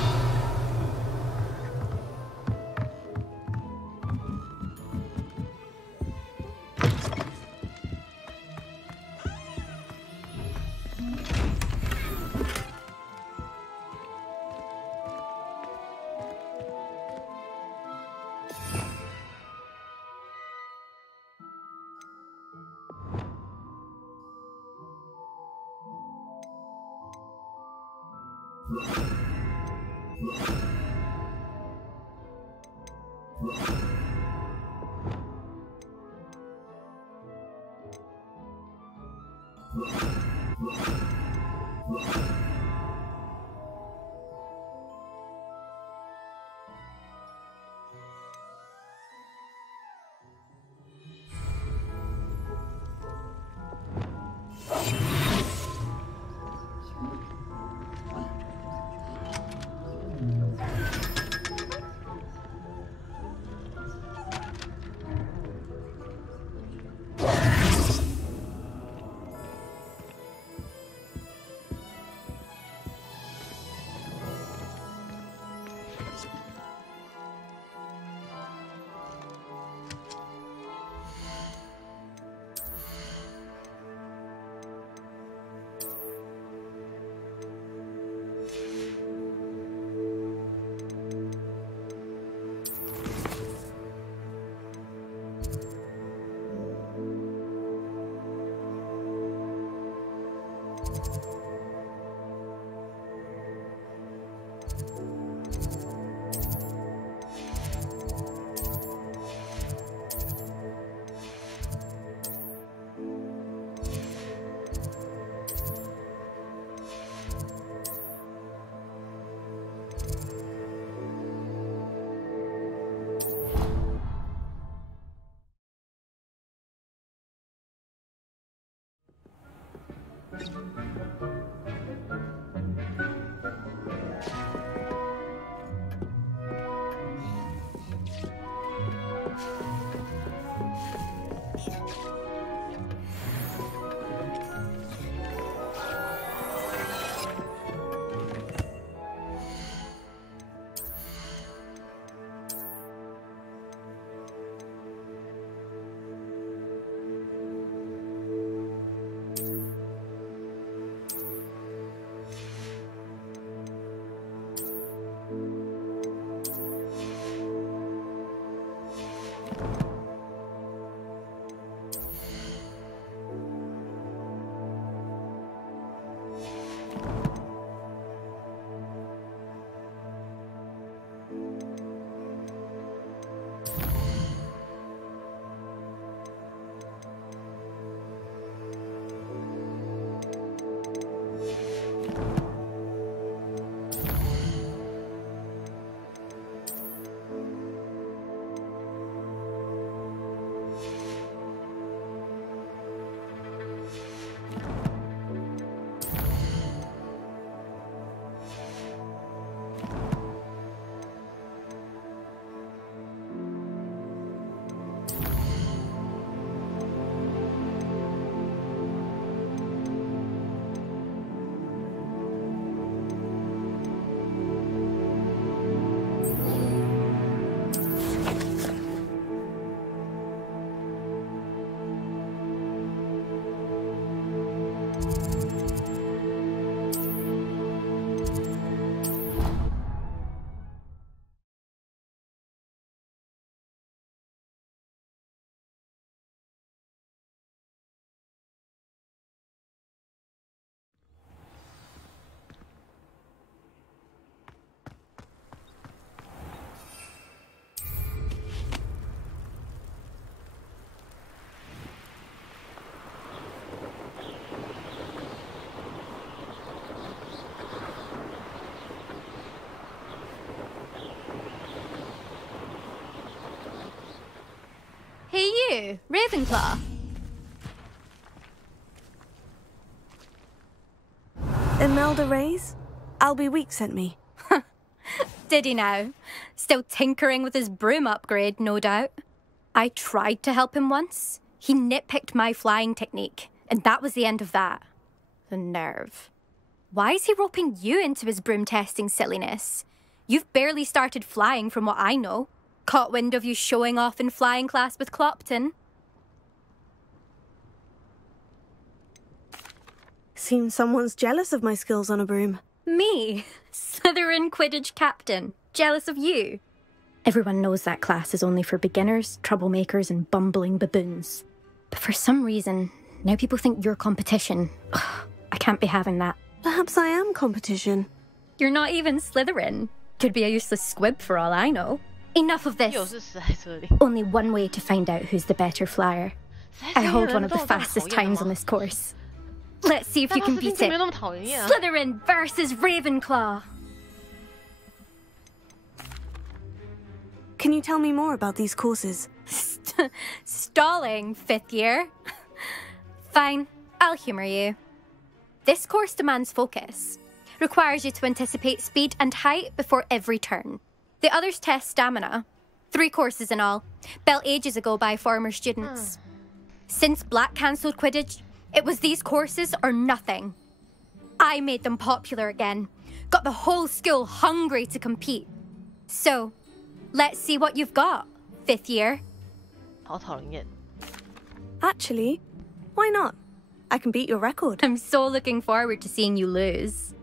you, Ravenclaw. Imelda Reyes? Albie Week sent me. Did he now? Still tinkering with his broom upgrade, no doubt. I tried to help him once. He nitpicked my flying technique, and that was the end of that. The nerve. Why is he roping you into his broom testing silliness? You've barely started flying from what I know. Caught wind of you showing off in flying class with Clopton. Seems someone's jealous of my skills on a broom. Me? Slytherin Quidditch captain. Jealous of you? Everyone knows that class is only for beginners, troublemakers, and bumbling baboons. But for some reason, now people think you're competition. Ugh, I can't be having that. Perhaps I am competition. You're not even Slytherin. Could be a useless squib for all I know. Enough of this. Only one way to find out who's the better flyer. I hold one of the fastest times on this course. Let's see if you can beat it. Slytherin versus Ravenclaw. Can you tell me more about these courses? Stalling, 5th year. Fine, I'll humour you. This course demands focus. Requires you to anticipate speed and height before every turn. The others test stamina. 3 courses in all, built ages ago by former students. Since Black cancelled Quidditch, it was these courses or nothing. I made them popular again. Got the whole school hungry to compete. So, let's see what you've got, 5th year. Actually, why not? I can beat your record. I'm so looking forward to seeing you lose.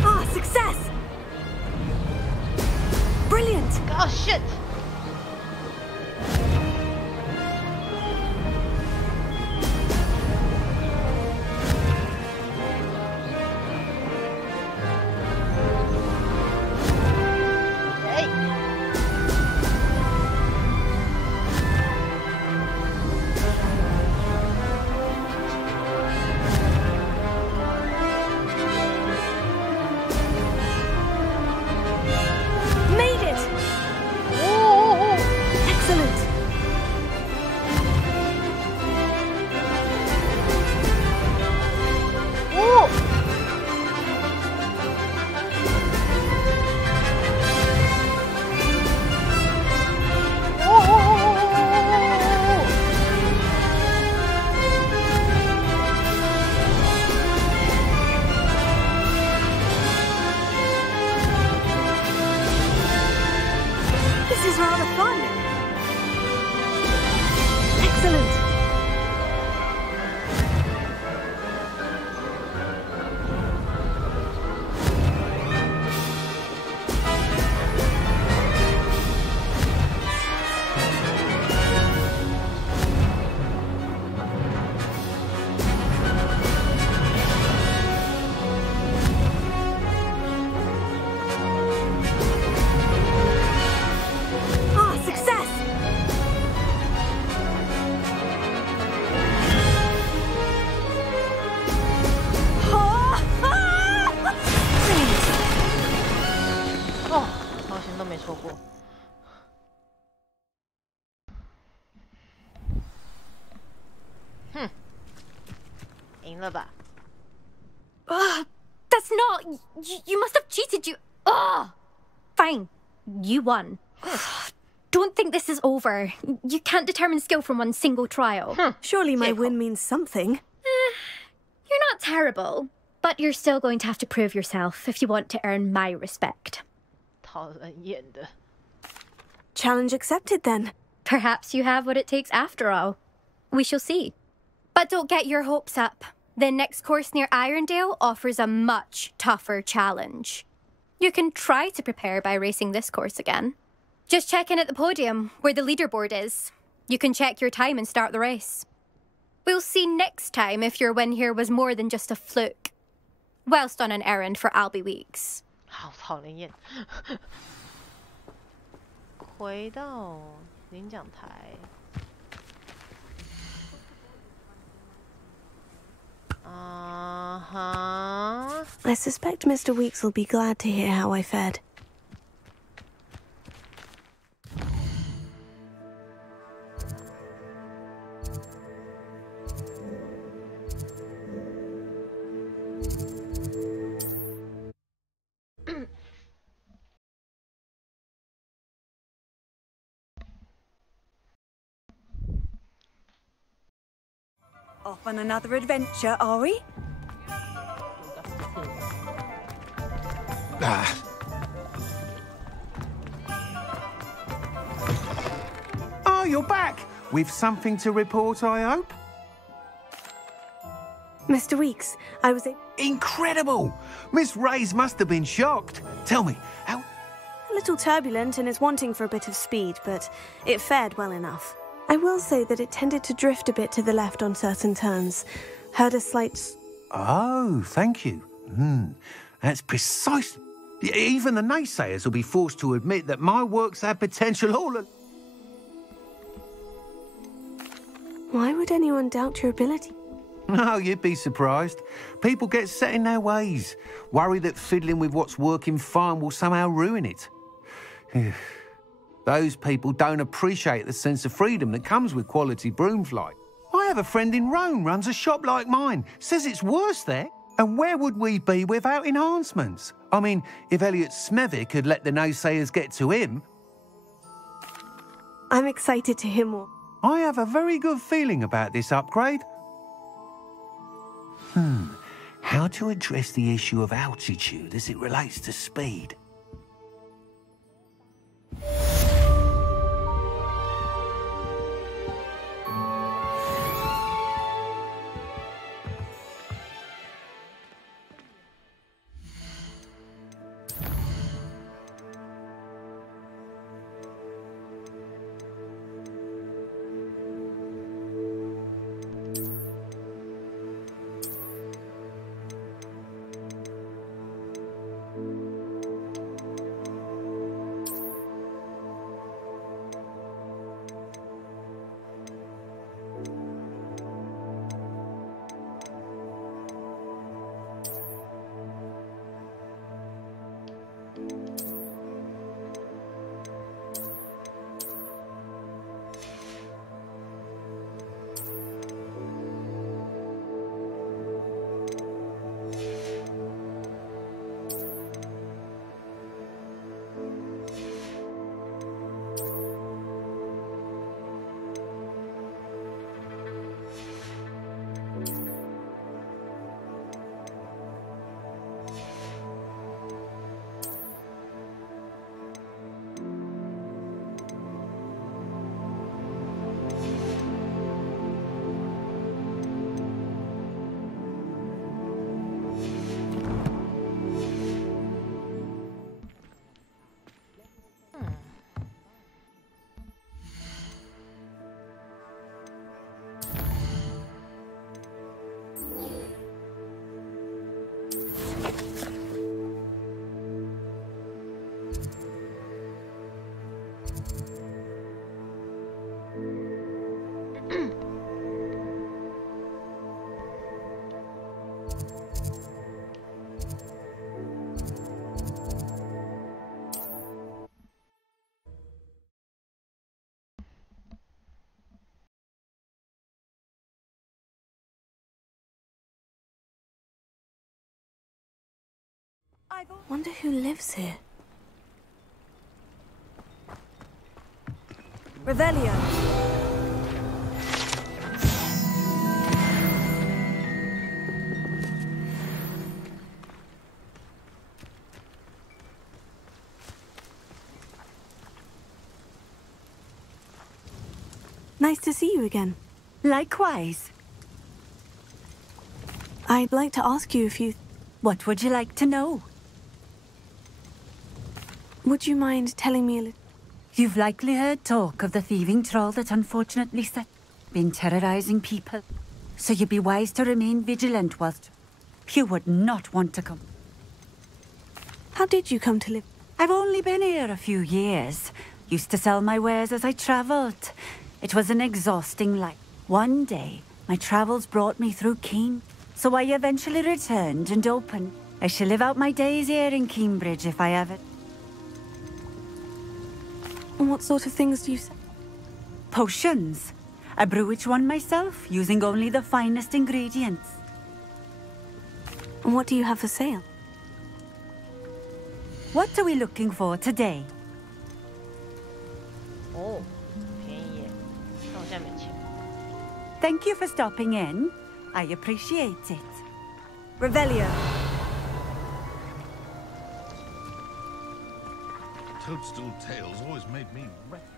Ah, success! Brilliant! Oh shit! That's not... You must have cheated, you... Ugh! Fine. You won. Don't think this is over. You can't determine skill from one single trial. Surely my win means something. You're not terrible, but you're still going to have to prove yourself if you want to earn my respect. Challenge accepted, then. Perhaps you have what it takes after all. We shall see. But don't get your hopes up. The next course near Irondale offers a much tougher challenge. You can try to prepare by racing this course again. Just check in at the podium, where the leaderboard is. You can check your time and start the race. We'll see next time if your win here was more than just a fluke. Whilst on an errand for Albie Weeks. 好讨人厌。回到领奖台。I suspect Mr. Weeks will be glad to hear how I fared. Off on another adventure, are we? Oh, you're back! With something to report, I hope? Mr. Weeks, I was Incredible! Miss Reyes must have been shocked. Tell me, how... a little turbulent and is wanting for a bit of speed, but it fared well enough. I will say that it tended to drift a bit to the left on certain turns. Heard a slight... Oh, thank you. That's precise. Even the naysayers will be forced to admit that my works have potential all... Why would anyone doubt your ability? No, you'd be surprised. People get set in their ways, worry that fiddling with what's working fine will somehow ruin it. Those people don't appreciate the sense of freedom that comes with quality broomflight. I have a friend in Rome runs a shop like mine, says it's worse there. And where would we be without enhancements? I mean, if Elliot Smethwick had let the naysayers get to him... I'm excited to hear more. I have a very good feeling about this upgrade. How to address the issue of altitude as it relates to speed? Wonder who lives here. Revelio. Nice to see you again. Likewise. I'd like to ask you a few... What would you like to know? Would you mind telling me a little... You've likely heard talk of the thieving troll that unfortunately been terrorizing people. So you'd be wise to remain vigilant whilst you would not want to come. How did you come to live? I've only been here a few years. Used to sell my wares as I travelled. It was an exhausting life. One day, my travels brought me through Keene. So I eventually returned and opened. I shall live out my days here in Cambridge if I have it. And what sort of things do you say? Potions. I brew each one myself, using only the finest ingredients. And what do you have for sale? What are we looking for today? Oh, 便宜耶，但我现在没钱。Thank you for stopping in. I appreciate it. Revelio. Toadstool tales always made me restless.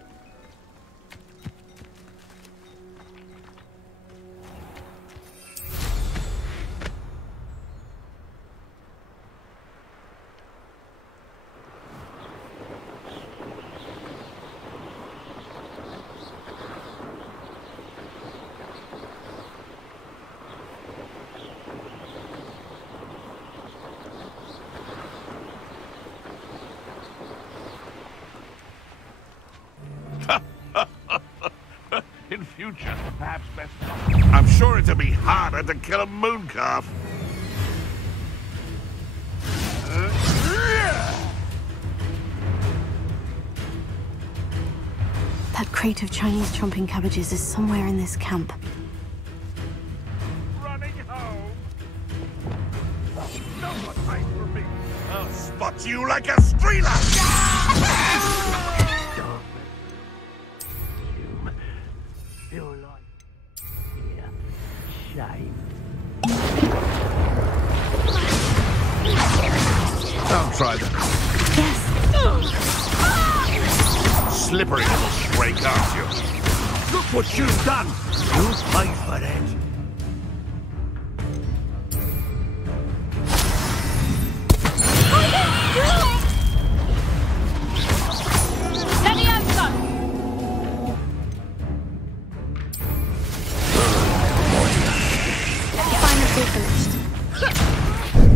In future, perhaps best not. I'm sure it'll be harder to kill a mooncalf. That crate of Chinese chomping cabbages is somewhere in this camp. Running home. No more time for me. I'll spot you like a streeler. Feel like shame. I'll try that. Yes. Slippery little snake, aren't you? Look what you've done. You'll pay for that.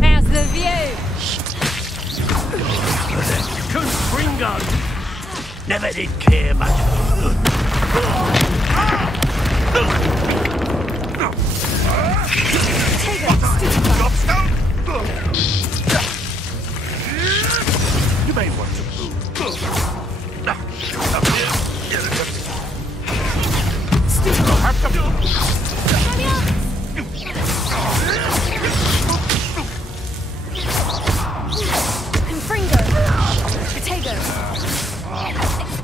How's the view? Confringo! Never did care much for good. You may want to move. Up here. I'll have to... Confringo. Potato.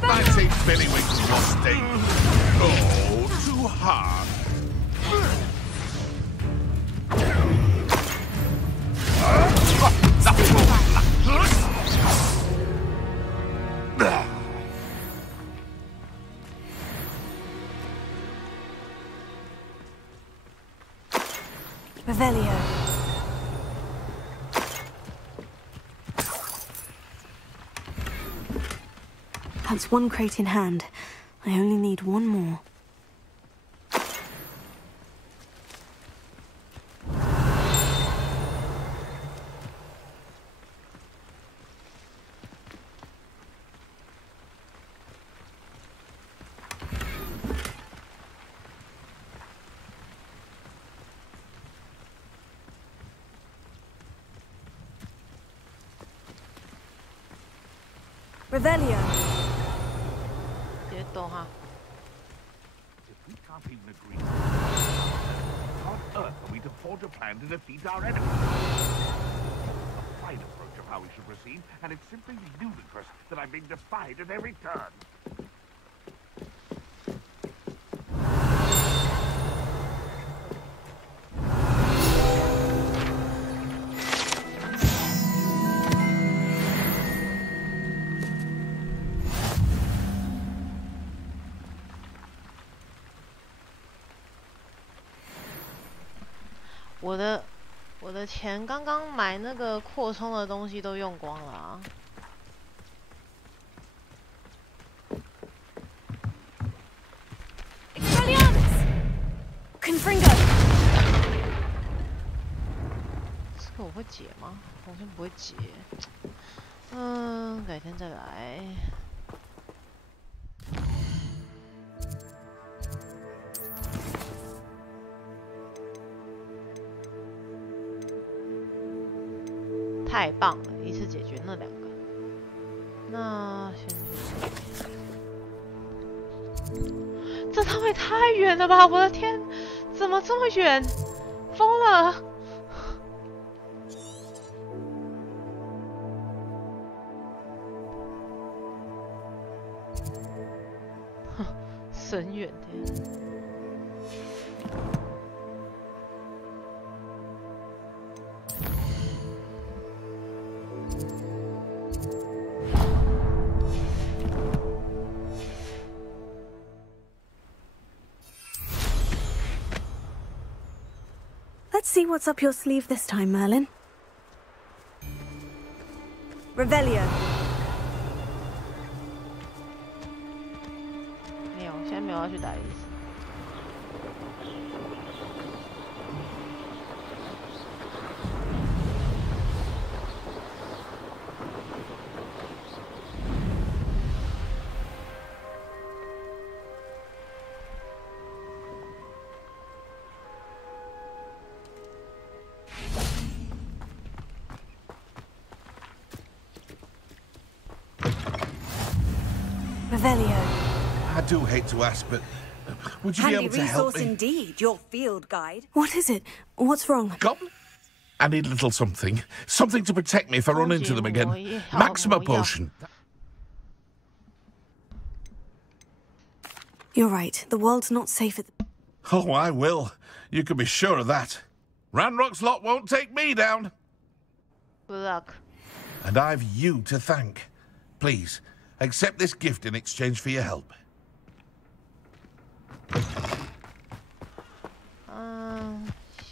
Fancy Bellywig's rusting. Oh, too hard. Revelio. That's one crate in hand. I only need one more. Revelio. If we can't even agree, how on earth are we to forge a plan to defeat our enemy? A fine approach of how we should proceed, and it's simply ludicrous that I'm being defied at every turn.我的钱刚刚买那个扩充的东西都用光了啊。Confringo. 这个我会解吗？好像不会解。改天再来。太棒了，一次解决那2个。那先去。这趟也太远了吧！我的天，怎么这么远？疯了！哼，神远的。 Let's see what's up your sleeve this time, Merlin. Revelio. 没有，现在没有要去打的意思。 Revelio. I do hate to ask, but would you be able to help me? Indeed, your field guide. What is it? What's wrong? Goblin? I need a little something. Something to protect me if I run into them again. Maxima potion. You're right. The world's not safe at the... Oh, I will. You can be sure of that. Ranrock's lot won't take me down. Good luck. And I've you to thank. Please, accept this gift in exchange for your help.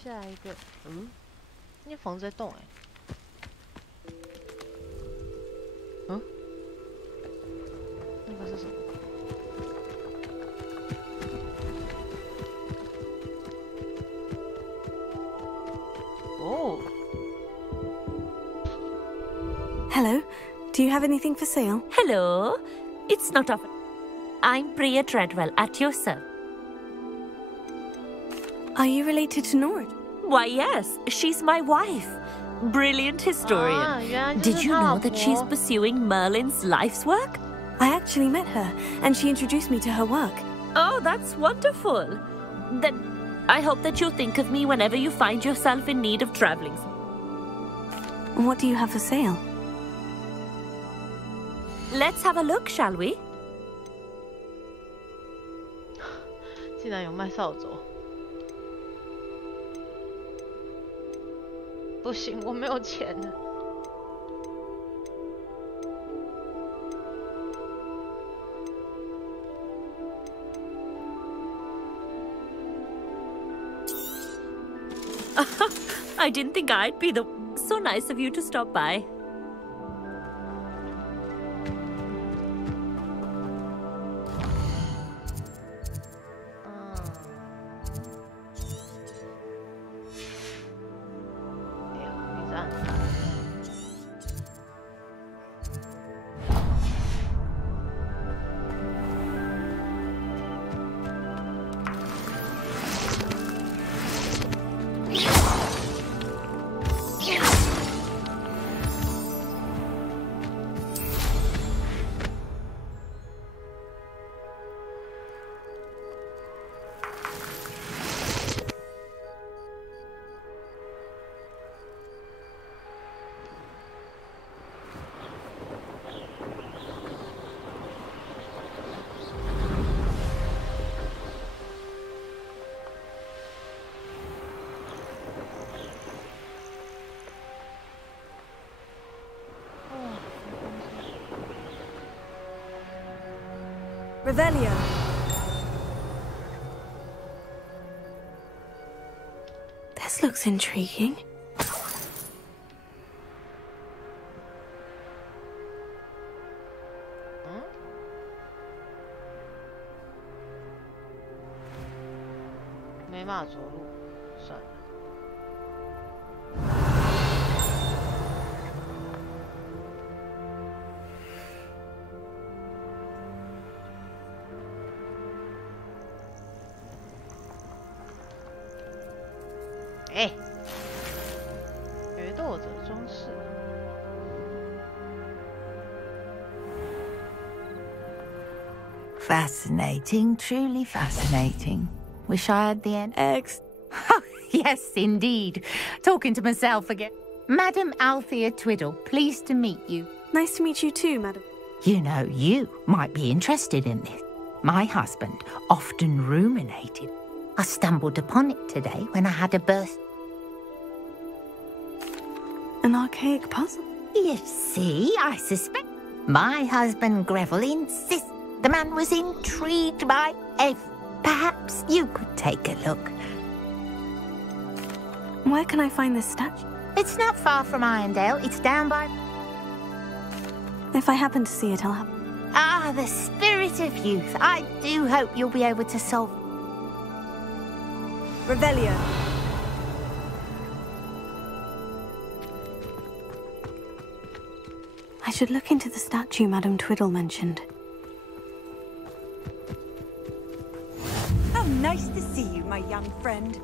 下一个，那房子在动哎，那个是什么？哦 Hello. Do you have anything for sale? Hello. It's not often. I'm Bria Treadwell, at your service. Are you related to Nord? Why, yes. She's my wife. Brilliant historian. Did you know that she's pursuing Merlin's life's work? I actually met her, and she introduced me to her work. Oh, that's wonderful. Then I hope that you'll think of me whenever you find yourself in need of traveling. What do you have for sale? Let's have a look, shall we? 竟然有卖扫帚！不行，我没有钱了。I didn't think I'd be the... So nice of you to stop by. Revelio. This looks intriguing. Fascinating, truly fascinating. Wish I had the end. Oh, yes, indeed. Talking to myself again. Madam Althea Twiddle, pleased to meet you. Nice to meet you too, madam. You know, you might be interested in this. My husband often ruminated. I stumbled upon it today when I had a burst. An archaic puzzle? You see, I suspect. My husband Greville insists the man was intrigued by Perhaps you could take a look. Where can I find this statue? It's not far from Irondale. It's down by... If I happen to see it, I'll have... Ah, the spirit of youth. I do hope you'll be able to solve... Revelio. I should look into the statue Madame Twiddle mentioned. How nice to see you, my young friend.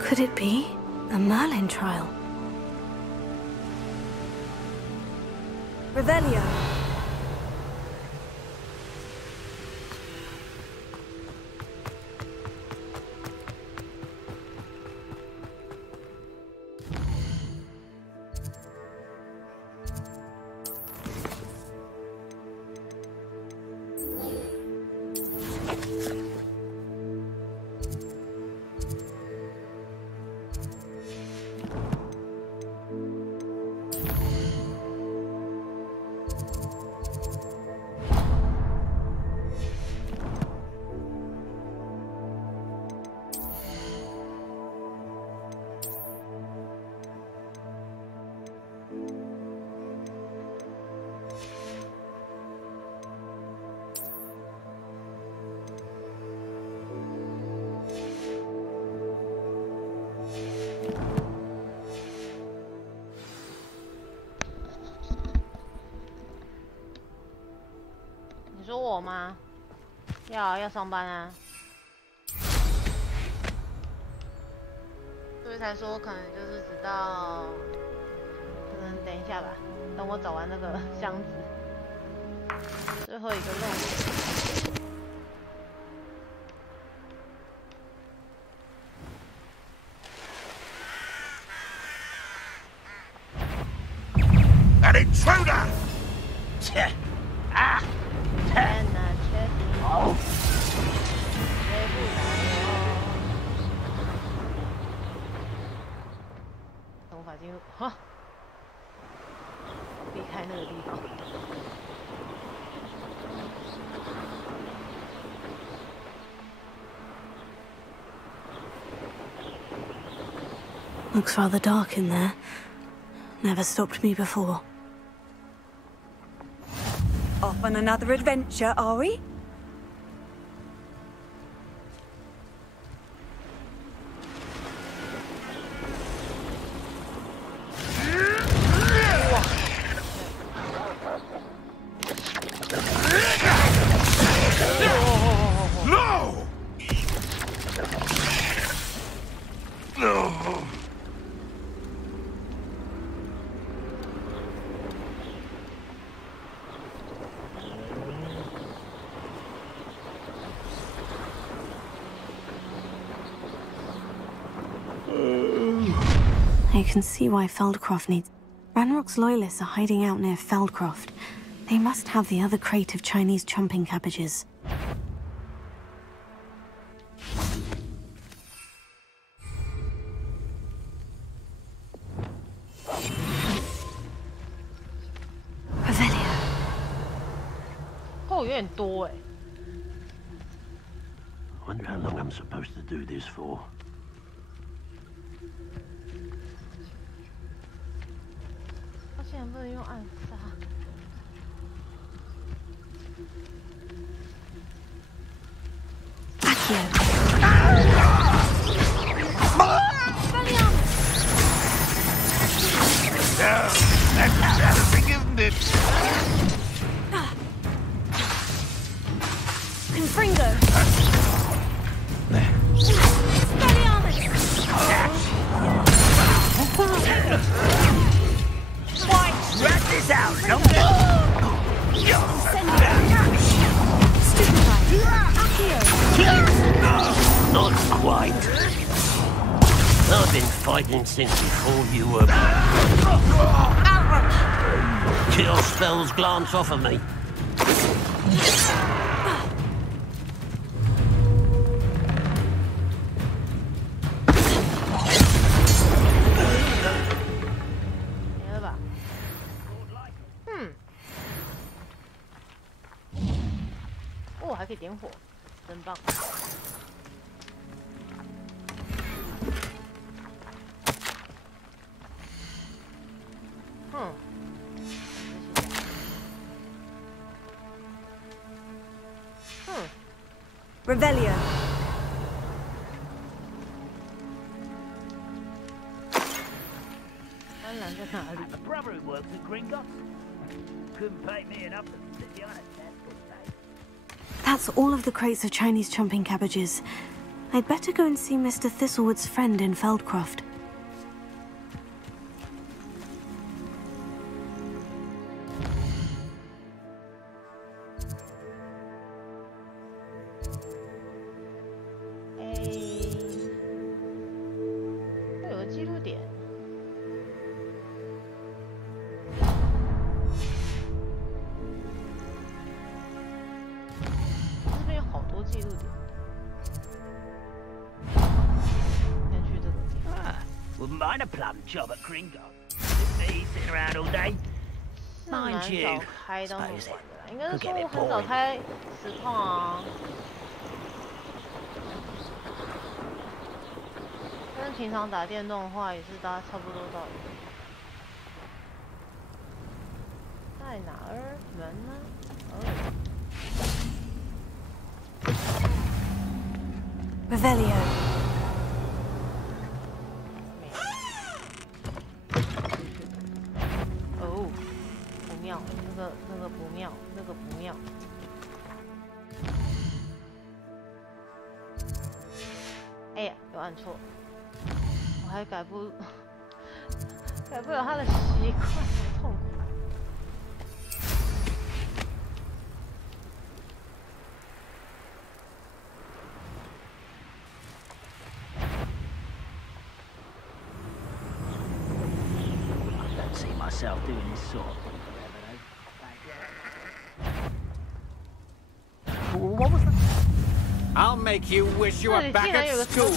Could it be a Merlin trial? Revelio.你说我吗？要上班啊，所以才说可能就是直到，可能等一下吧，等我找完那个箱子，最后一个任务。 An intruder! Ah! Oh! 等我法进入，哈！避开那个地方。Looks rather dark in there. Never stopped me before. Off on another adventure, are we? No! No! I can see why Feldcroft needs... Ranrock's loyalists are hiding out near Feldcroft. They must have the other crate of Chinese chumping cabbages. Revelio. Oh, 有点多哎。 Wonder how long I'm supposed to do this for. 竟然不能用暗杀！ here. Confringo. There. Rat this out, Not quite. I've been fighting since before you were born. Kill spells glance off of me. Oh, 还可以点火，真棒。Revelio. A brother who works at Gringotts. Couldn't pay me enough to sit behind a desk all day. That's all of the crates of Chinese chomping cabbages. I'd better go and see Mr. Thistlewood's friend in Feldcroft. Wouldn't mind a plum job at Gringotts. Just me sitting around all day. Mind you, suppose it could get a bit boring. 实况啊，但是平常打电动的话，也是大家差不多到。在哪儿？门呢？哦。Revelio. 哦，不妙，那个不妙，那个不妙。哎呀，又按错，我还改不了他的习惯，好痛苦。 Myself doing this sort of thing forever, though. What was that? I'll make you wish you were back at school.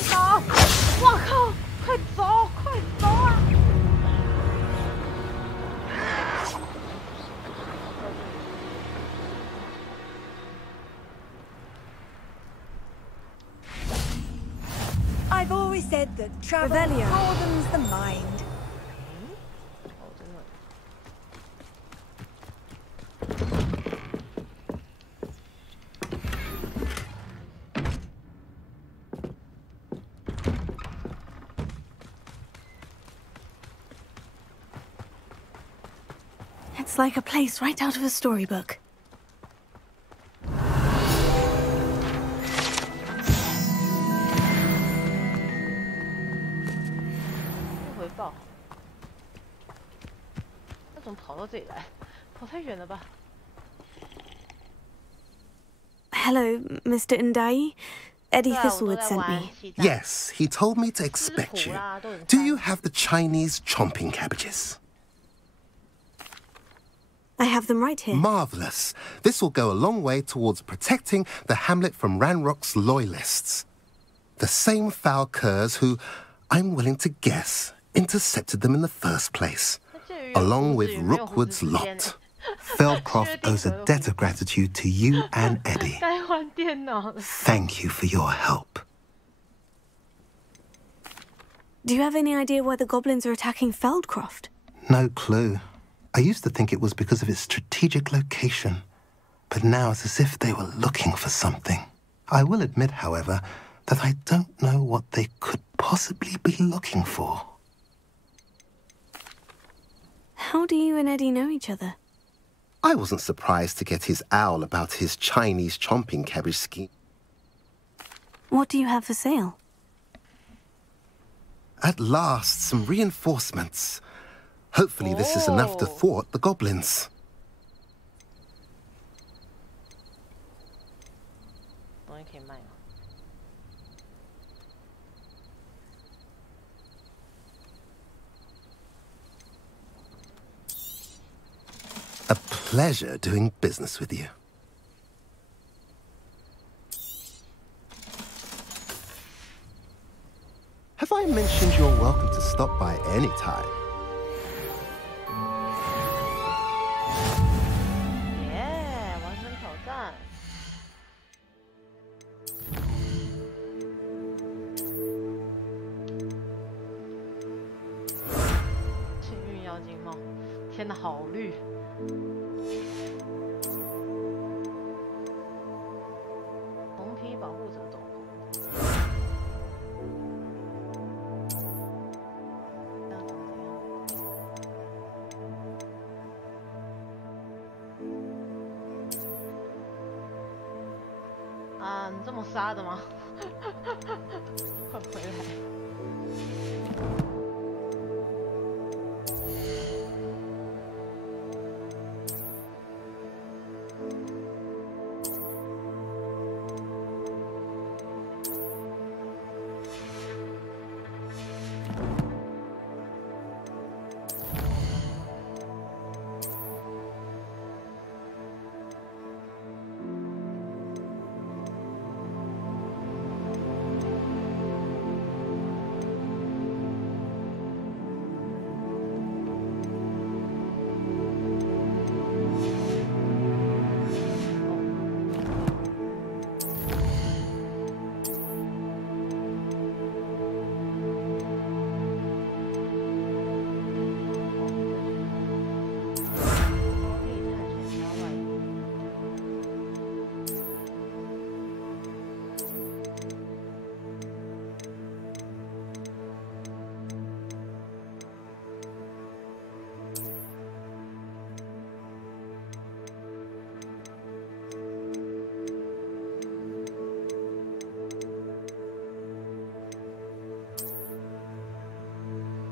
我靠！快走，快走啊！ I've always said that travel broadens the mind. It's like a place right out of a storybook. Hello, Mr. Ndai. Eddie Thistlewood sent me. Yes, he told me to expect you. Do you have the Chinese chomping cabbages? I have them right here. Marvellous. This will go a long way towards protecting the hamlet from Ranrock's loyalists. The same foul curs who, I'm willing to guess, intercepted them in the first place, along with Rookwood's lot. Feldcroft owes a debt of gratitude to you and Eddie. Thank you for your help. Do you have any idea why the goblins are attacking Feldcroft? No clue. I used to think it was because of its strategic location, but now it's as if they were looking for something. I will admit, however, that I don't know what they could possibly be looking for. How do you and Eddie know each other? I wasn't surprised to get his owl about his Chinese chomping cabbage scheme. What do you have for sale? At last, some reinforcements. Hopefully this is enough to thwart the goblins. A pleasure doing business with you. Have I mentioned you're welcome to stop by any time? Yeah, 完成挑战。幸运妖精帽，天哪，好绿！红皮保护者斗篷。 啊，你这么杀的吗？快回来！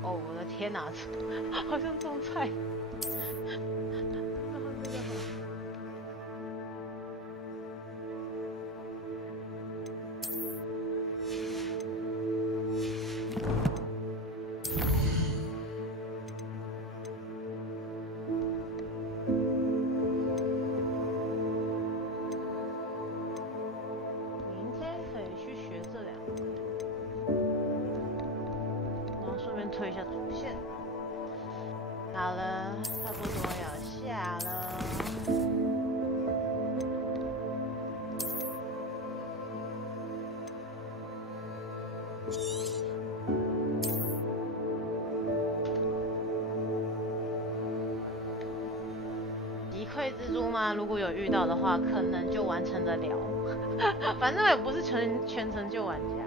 哦，我的天哪，好像种菜。然后这个明天可以去学这两个。 顺便推一下主线。好了，差不多要下了。击溃蜘蛛吗？如果有遇到的话，可能就完成得了。反正我也不是全成就玩家。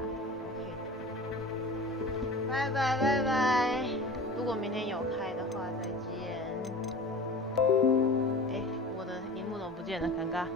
拜拜拜拜！如果明天有开的话，再见。哎，我的荧幕怎么不见了？尴尬。